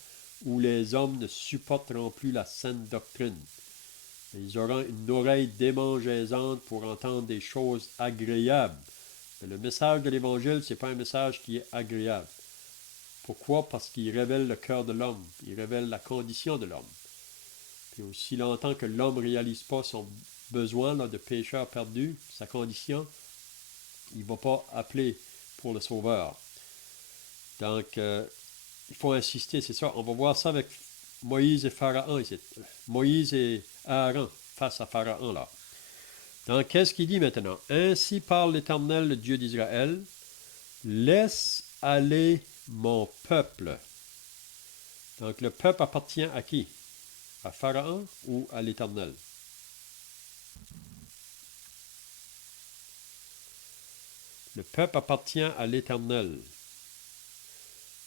où les hommes ne supporteront plus la saine doctrine. Ils auront une oreille démangeaisante pour entendre des choses agréables. Mais le message de l'Évangile, ce n'est pas un message qui est agréable. Pourquoi? Parce qu'il révèle le cœur de l'homme. Il révèle la condition de l'homme. Puis aussi longtemps que l'homme ne réalise pas son besoin de pécheur perdu, sa condition, il ne va pas appeler pour le Sauveur. Donc, il faut insister, c'est ça. On va voir ça avec Moïse et Pharaon ici. Moïse et Aaron face à Pharaon là. Donc, qu'est-ce qu'il dit maintenant? Ainsi parle l'Éternel, le Dieu d'Israël, laisse aller mon peuple. Donc, le peuple appartient à qui? À Pharaon ou à l'Éternel? Le peuple appartient à l'Éternel.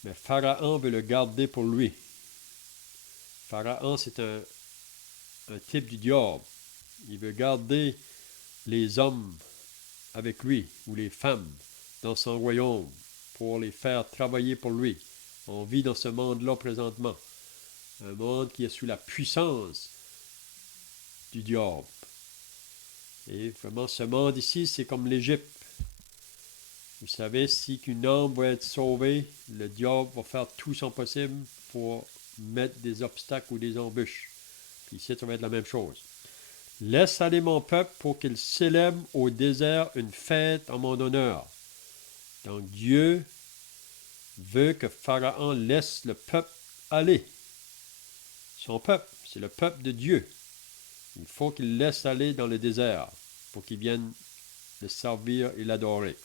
Mais Pharaon veut le garder pour lui. Pharaon, c'est un type du diable. Il veut garder les hommes avec lui, ou les femmes, dans son royaume, pour les faire travailler pour lui. On vit dans ce monde-là présentement. Un monde qui est sous la puissance du diable. Et vraiment, ce monde ici, c'est comme l'Égypte. Vous savez, si qu'une âme va être sauvée, le diable va faire tout son possible pour mettre des obstacles ou des embûches. Puis ici, ça va être la même chose. Laisse aller mon peuple pour qu'il célèbre au désert une fête en mon honneur. Donc Dieu veut que Pharaon laisse le peuple aller. Son peuple, c'est le peuple de Dieu. Il faut qu'il laisse aller dans le désert pour qu'il vienne le servir et l'adorer.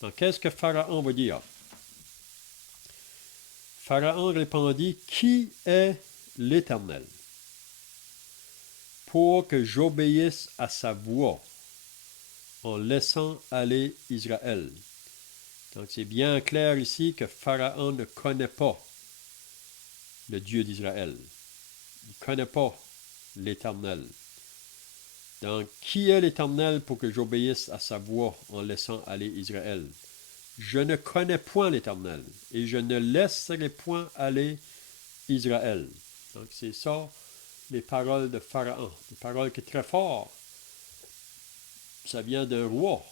Donc, qu'est-ce que Pharaon va dire? Pharaon répondit, « Qui est l'Éternel? Pour que j'obéisse à sa voix en laissant aller Israël. » Donc, c'est bien clair ici que Pharaon ne connaît pas le Dieu d'Israël. Il ne connaît pas l'Éternel. Donc, qui est l'Éternel pour que j'obéisse à sa voix en laissant aller Israël? Je ne connais point l'Éternel et je ne laisserai point aller Israël. Donc, c'est ça, les paroles de Pharaon. Des paroles qui sont très fortes. Ça vient d'un roi,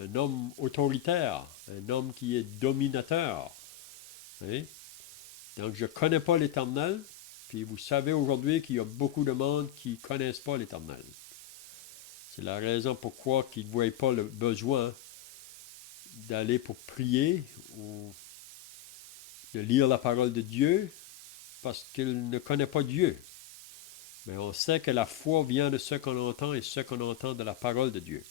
un homme autoritaire, un homme qui est dominateur. Oui? Donc, je ne connais pas l'Éternel Puis vous savez aujourd'hui qu'il y a beaucoup de monde qui ne connaissent pas l'Éternel. C'est la raison pourquoi ils ne voient pas le besoin d'aller pour prier ou de lire la parole de Dieu parce qu'ils ne connaissent pas Dieu. Mais on sait que la foi vient de ce qu'on entend et ce qu'on entend de la parole de Dieu.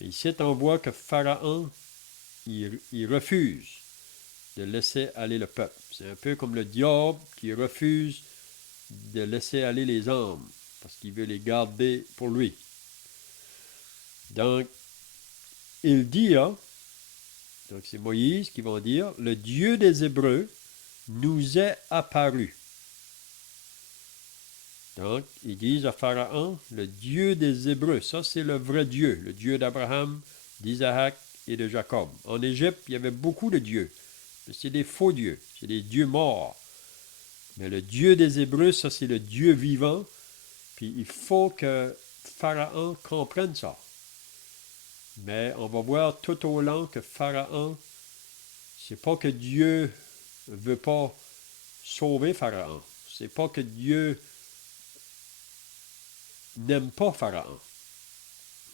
Et ici, on voit que Pharaon, il refuse de laisser aller le peuple. C'est un peu comme le diable qui refuse de laisser aller les âmes parce qu'il veut les garder pour lui. Donc, il dit, donc c'est Moïse qui va dire, le Dieu des Hébreux nous est apparu. Donc, ils disent à Pharaon, le Dieu des Hébreux, ça c'est le vrai Dieu, le Dieu d'Abraham, d'Isaac et de Jacob. En Égypte, il y avait beaucoup de dieux, mais c'est des faux dieux, c'est des dieux morts. Mais le Dieu des Hébreux, ça c'est le Dieu vivant, puis il faut que Pharaon comprenne ça. Mais on va voir tout au long que Pharaon, c'est pas que Dieu ne veut pas sauver Pharaon, c'est pas que Dieu n'aime pas Pharaon.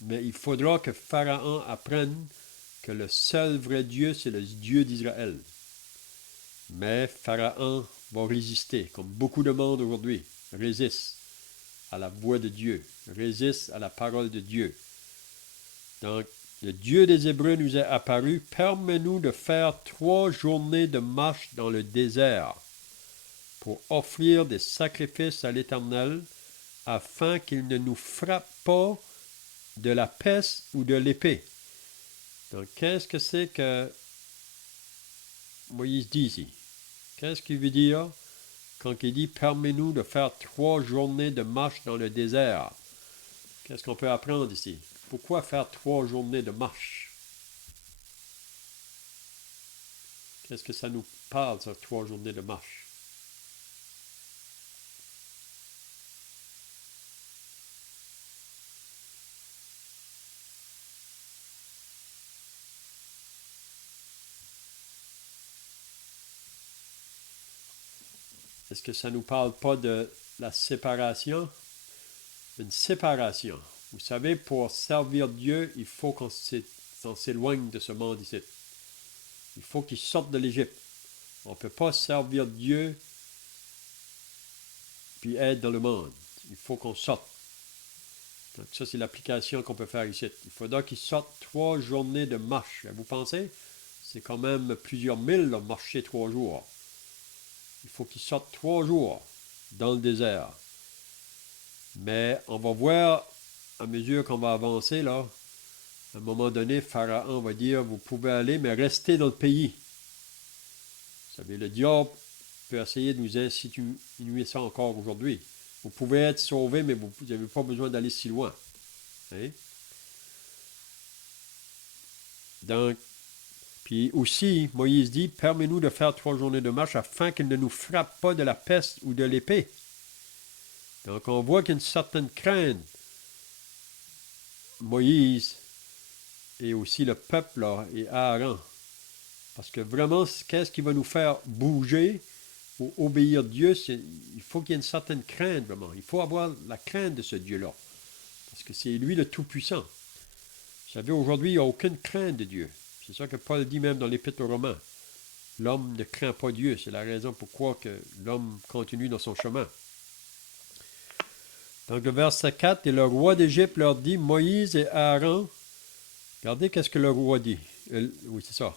Mais il faudra que Pharaon apprenne que le seul vrai Dieu, c'est le Dieu d'Israël. Mais Pharaon va résister, comme beaucoup de monde aujourd'hui, résiste à la voix de Dieu, résiste à la parole de Dieu. Donc, le Dieu des Hébreux nous est apparu, permets-nous de faire 3 journées de marche dans le désert pour offrir des sacrifices à l'Éternel, afin qu'il ne nous frappe pas de la peste ou de l'épée. Donc, qu'est-ce que c'est que Moïse dit ici? Qu'est-ce qu'il veut dire quand il dit « Permets-nous de faire 3 journées de marche dans le désert » ? Qu'est-ce qu'on peut apprendre ici? Pourquoi faire 3 journées de marche? Qu'est-ce que ça nous parle, ça, 3 journées de marche? Est-ce que ça ne nous parle pas de la séparation? Une séparation. Vous savez, pour servir Dieu, il faut qu'on s'éloigne de ce monde ici. Il faut qu'il sorte de l'Égypte. On ne peut pas servir Dieu puis être dans le monde. Il faut qu'on sorte. Donc ça, c'est l'application qu'on peut faire ici. Il faudra qu'il sorte 3 journées de marche. Vous pensez? C'est quand même plusieurs milles, là, marcher 3 jours. Il faut qu'il sorte 3 jours dans le désert. Mais on va voir, à mesure qu'on va avancer, là, à un moment donné, Pharaon va dire, vous pouvez aller, mais restez dans le pays. Vous savez, le diable peut essayer de nous insinuer ça encore aujourd'hui. Vous pouvez être sauvés, mais vous n'avez pas besoin d'aller si loin. Hein? Donc, puis aussi, Moïse dit, permets-nous de faire 3 journées de marche afin qu'il ne nous frappe pas de la peste ou de l'épée. Donc, on voit qu'il y a une certaine crainte. Moïse et aussi le peuple là, et Aaron. Parce que vraiment, qu'est-ce qui va nous faire bouger ou obéir Dieu? Il faut qu'il y ait une certaine crainte, vraiment. Il faut avoir la crainte de ce Dieu-là. Parce que c'est lui le Tout-Puissant. Vous savez, aujourd'hui, il n'y a aucune crainte de Dieu. C'est ça que Paul dit même dans l'Épître aux Romains. L'homme ne craint pas Dieu. C'est la raison pourquoi que l'homme continue dans son chemin. Donc le verset 4, « Et le roi d'Égypte leur dit, Moïse et Aaron, regardez qu'est-ce que le roi dit. Oui, c'est ça.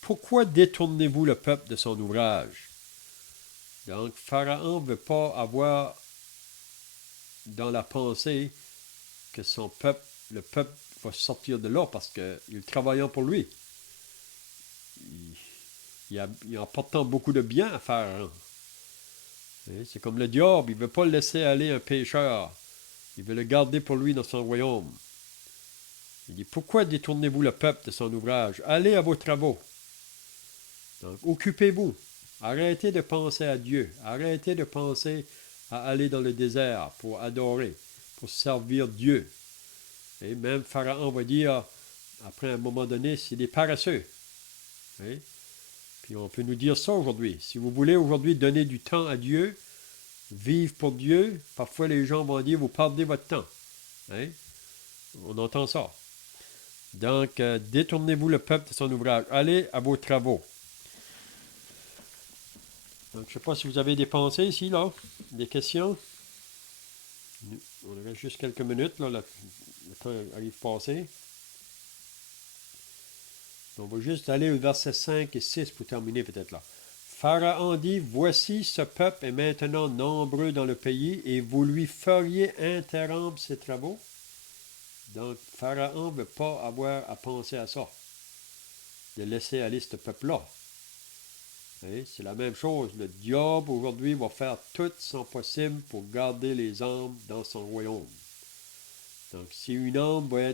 Pourquoi détournez-vous le peuple de son ouvrage? » Donc Pharaon ne veut pas avoir dans la pensée que son peuple, le peuple va sortir de là parce qu'il est travaillant pour lui. Il en apportant beaucoup de bien à Pharaon. C'est comme le diable, il ne veut pas laisser aller un pécheur. Il veut le garder pour lui dans son royaume. Il dit, pourquoi détournez-vous le peuple de son ouvrage? Allez à vos travaux. Donc, occupez-vous. Arrêtez de penser à Dieu. Arrêtez de penser à aller dans le désert pour adorer, pour servir Dieu. Et même Pharaon va dire, après un moment donné, c'est des paresseux. Puis on peut nous dire ça aujourd'hui. Si vous voulez aujourd'hui donner du temps à Dieu, vivre pour Dieu, parfois les gens vont dire, vous perdez votre temps. Hein? On entend ça. Donc, détournez-vous le peuple de son ouvrage. Allez à vos travaux. Donc, je ne sais pas si vous avez des pensées ici, là, des questions. On reste juste quelques minutes, là, le temps arrive passé. On va juste aller au verset 5 et 6 pour terminer peut-être là. Pharaon dit, voici ce peuple est maintenant nombreux dans le pays et vous lui feriez interrompre ses travaux. Donc, Pharaon ne veut pas avoir à penser à ça, de laisser aller ce peuple-là. C'est la même chose. Le diable aujourd'hui va faire tout son possible pour garder les âmes dans son royaume. Donc, si une âme va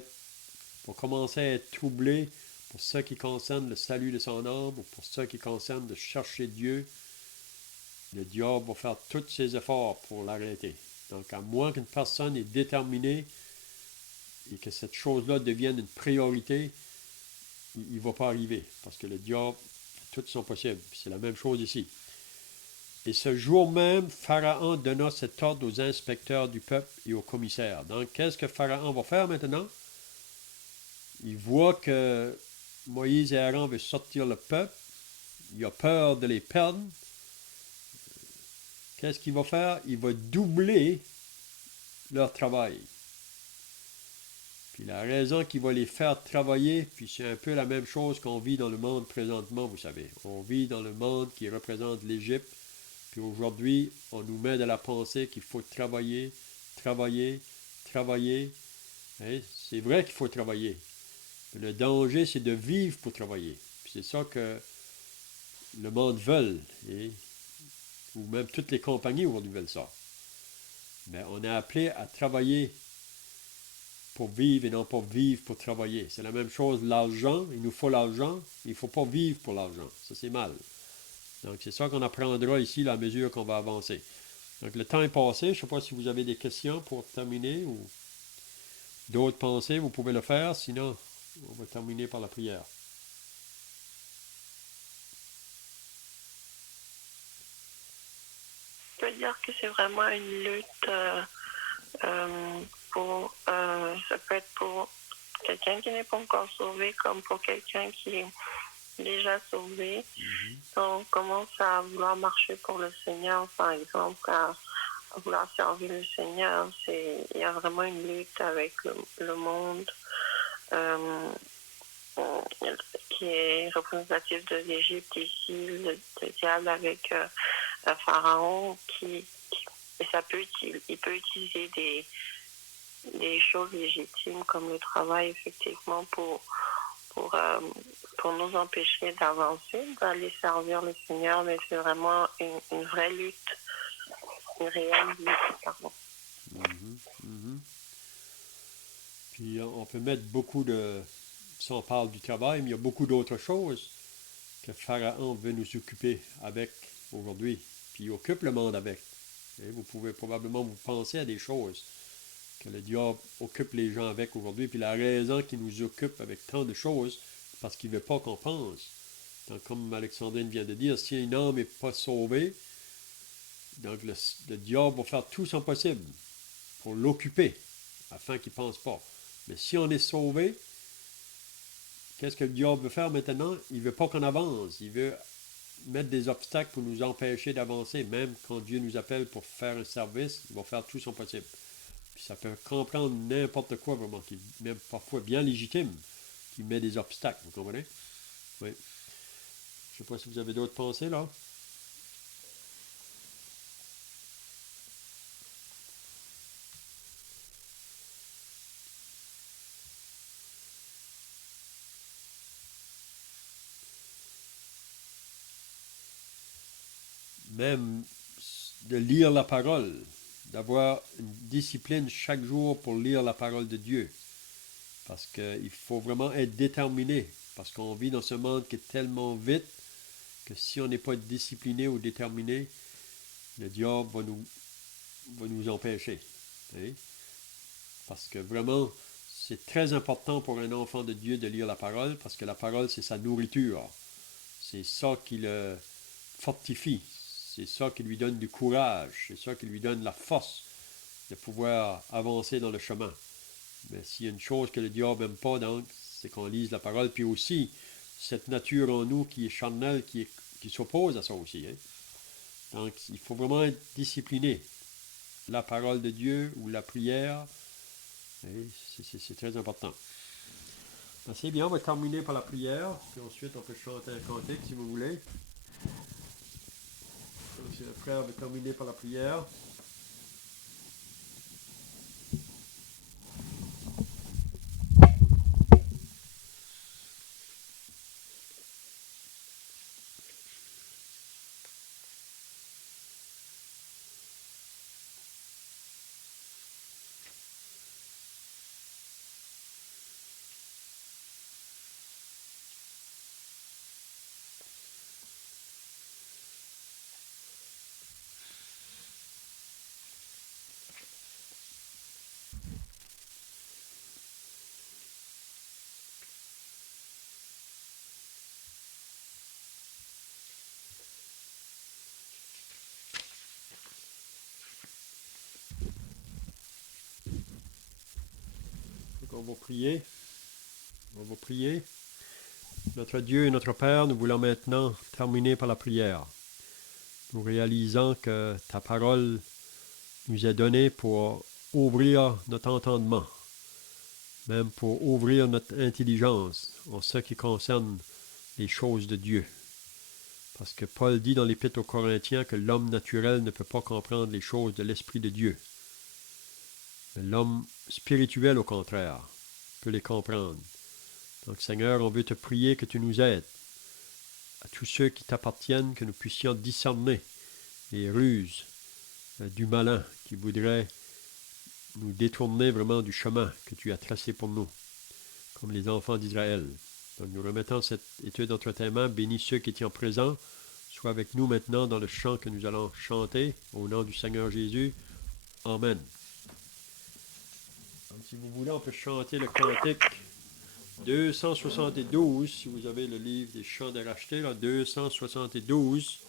commencer à être troublée pour ce qui concerne le salut de son âme ou pour ce qui concerne de chercher Dieu, le diable va faire tous ses efforts pour l'arrêter. Donc, à moins qu'une personne est déterminée et que cette chose-là devienne une priorité, il ne va pas arriver parce que le diable fait tout son possible. C'est la même chose ici. Et ce jour même, Pharaon donna cet ordre aux inspecteurs du peuple et aux commissaires. Donc, qu'est-ce que Pharaon va faire maintenant? Il voit que Moïse et Aaron veulent sortir le peuple. Il a peur de les perdre. Qu'est-ce qu'il va faire? Il va doubler leur travail. Puis la raison qu'il va les faire travailler, puis c'est un peu la même chose qu'on vit dans le monde présentement, vous savez. On vit dans le monde qui représente l'Égypte. Puis aujourd'hui, on nous met de la pensée qu'il faut travailler, travailler, travailler. Hein? C'est vrai qu'il faut travailler. Mais le danger, c'est de vivre pour travailler. Puis c'est ça que le monde veut. Ou même toutes les compagnies aujourd'hui veulent ça. Mais on est appelé à travailler pour vivre et non pas vivre pour travailler. C'est la même chose, l'argent. Il nous faut l'argent. Il ne faut pas vivre pour l'argent. Ça, c'est mal. Donc, c'est ça qu'on apprendra ici à mesure qu'on va avancer. Donc, le temps est passé. Je ne sais pas si vous avez des questions pour terminer ou d'autres pensées. Vous pouvez le faire. Sinon, on va terminer par la prière. Je peux dire que c'est vraiment une lutte ça peut être pour quelqu'un qui n'est pas encore sauvé comme pour quelqu'un qui est déjà sauvé. On commence à vouloir marcher pour le Seigneur, par exemple, à vouloir servir le Seigneur. Il y a vraiment une lutte avec le monde qui est représentatif de l'Égypte ici, le diable avec Pharaon et il peut utiliser des choses légitimes comme le travail effectivement pour nous empêcher d'avancer, d'aller servir le Seigneur, mais c'est vraiment une vraie lutte, une réelle lutte, pardon. Puis on peut mettre beaucoup de... Si on parle du travail, mais il y a beaucoup d'autres choses que Pharaon veut nous occuper avec aujourd'hui. Puis il occupe le monde avec. Et vous pouvez probablement vous penser à des choses que le diable occupe les gens avec aujourd'hui. Puis la raison qu'il nous occupe avec tant de choses, c'est parce qu'il ne veut pas qu'on pense. Donc, comme Alexandrine vient de dire, si une âme n'est pas sauvée, donc le diable va faire tout son possible pour l'occuper, afin qu'il ne pense pas. Mais si on est sauvé, qu'est-ce que le diable veut faire maintenant? Il ne veut pas qu'on avance. Il veut mettre des obstacles pour nous empêcher d'avancer. Même quand Dieu nous appelle pour faire un service, il va faire tout son possible. Puis ça peut comprendre n'importe quoi, vraiment, qui est même parfois bien légitime, qui met des obstacles, vous comprenez? Oui. Je ne sais pas si vous avez d'autres pensées, là. Même de lire la parole, d'avoir une discipline chaque jour pour lire la parole de Dieu. Parce qu'il faut vraiment être déterminé, parce qu'on vit dans ce monde qui est tellement vite que si on n'est pas discipliné ou déterminé, le diable va nous empêcher. Hein? Parce que vraiment, c'est très important pour un enfant de Dieu de lire la parole, parce que la parole, c'est sa nourriture. C'est ça qui le fortifie. C'est ça qui lui donne du courage, c'est ça qui lui donne la force de pouvoir avancer dans le chemin. Mais s'il y a une chose que le diable n'aime pas, donc, c'est qu'on lise la parole, puis aussi cette nature en nous qui est charnelle, qui s'oppose à ça aussi. Hein. Donc, il faut vraiment être discipliné. La parole de Dieu ou la prière, c'est très important. C'est bien, on va terminer par la prière, puis ensuite on peut chanter un cantique si vous voulez. Donc, le frère va terminer par la prière. Donc, on va prier. On va prier. Notre Dieu et notre Père, nous voulons maintenant terminer par la prière. Nous réalisons que ta parole nous est donnée pour ouvrir notre entendement, même pour ouvrir notre intelligence en ce qui concerne les choses de Dieu. Parce que Paul dit dans l'Épître aux Corinthiens que l'homme naturel ne peut pas comprendre les choses de l'Esprit de Dieu. Mais l'homme spirituel, au contraire, peut les comprendre. Donc, Seigneur, on veut te prier que tu nous aides, à tous ceux qui t'appartiennent, que nous puissions discerner les ruses du malin qui voudrait nous détourner vraiment du chemin que tu as tracé pour nous, comme les enfants d'Israël. Donc, nous remettons cette étude entre tes mains. Bénis ceux qui étaient présents. Sois avec nous maintenant dans le chant que nous allons chanter. Au nom du Seigneur Jésus. Amen. Donc, si vous voulez, on peut chanter le cantique 272, si vous avez le livre des chants de racheter, là, 272.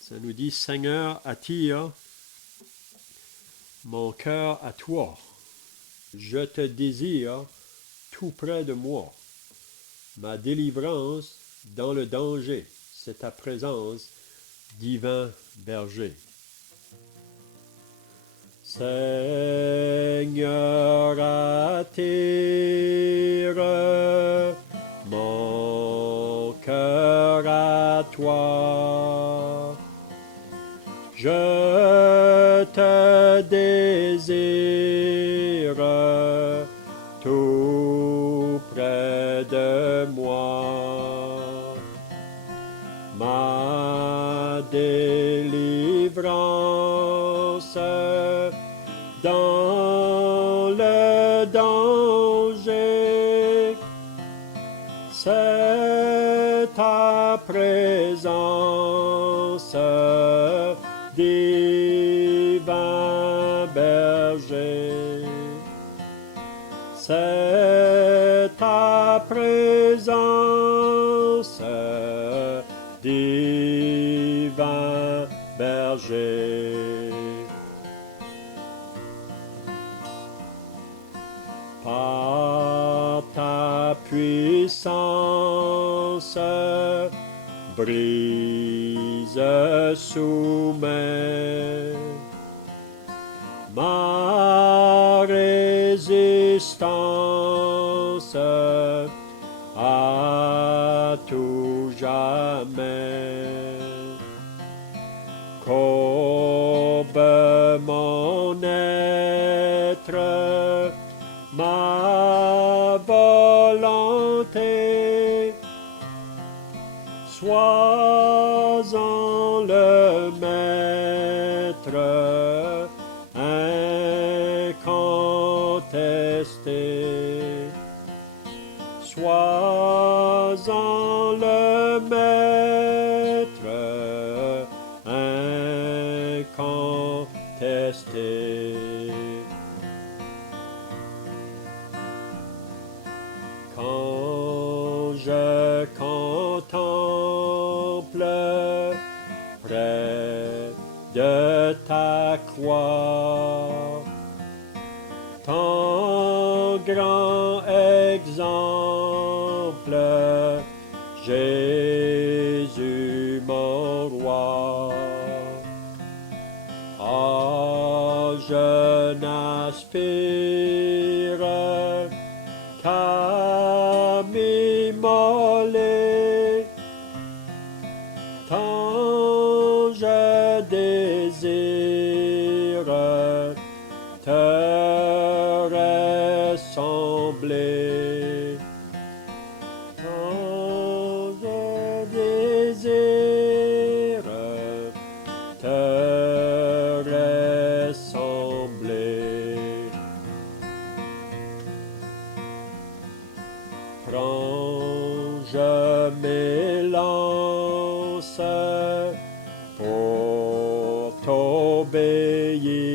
Ça nous dit, Seigneur, attire mon cœur à toi. Je te désire tout près de moi. Ma délivrance dans le danger, c'est ta présence, divin berger. Seigneur, attire mon cœur à toi. Je te désire tout près de moi. Ma délivrance dans le danger, c'est ta présence, divin berger. C'est ta présence, divin berger. Par ta puissance, brise, soumets ma résistance à tout jamais. Courbe mon être, ma volonté, sois-en le maître incontesté. Sois-en le maître incontesté. Quand je contemple ta croix. Ton grand exemple, Jésus mon roi. Ah, je n'aspire qu'à m'immoler, tant je désire te ressembler. Tant je désire te ressembler. Prends, je m'élance pour t'obéir.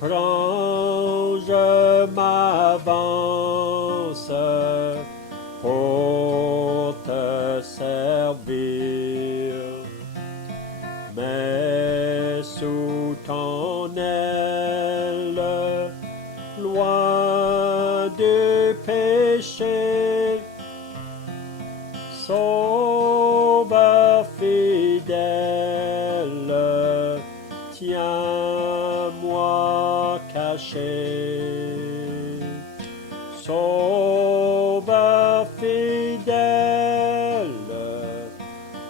Prends, je m'avance pour te servir. Mais sous ton aile, loin du péché, Sauveur fidèle, tiens-moi caché. Sauveur fidèle,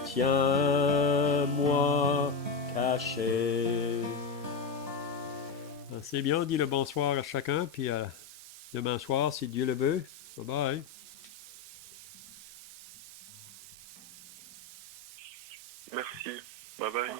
tiens-moi caché. C'est bien, on dit le bonsoir à chacun, puis demain soir, si Dieu le veut. Bye bye. Merci. Bye bye.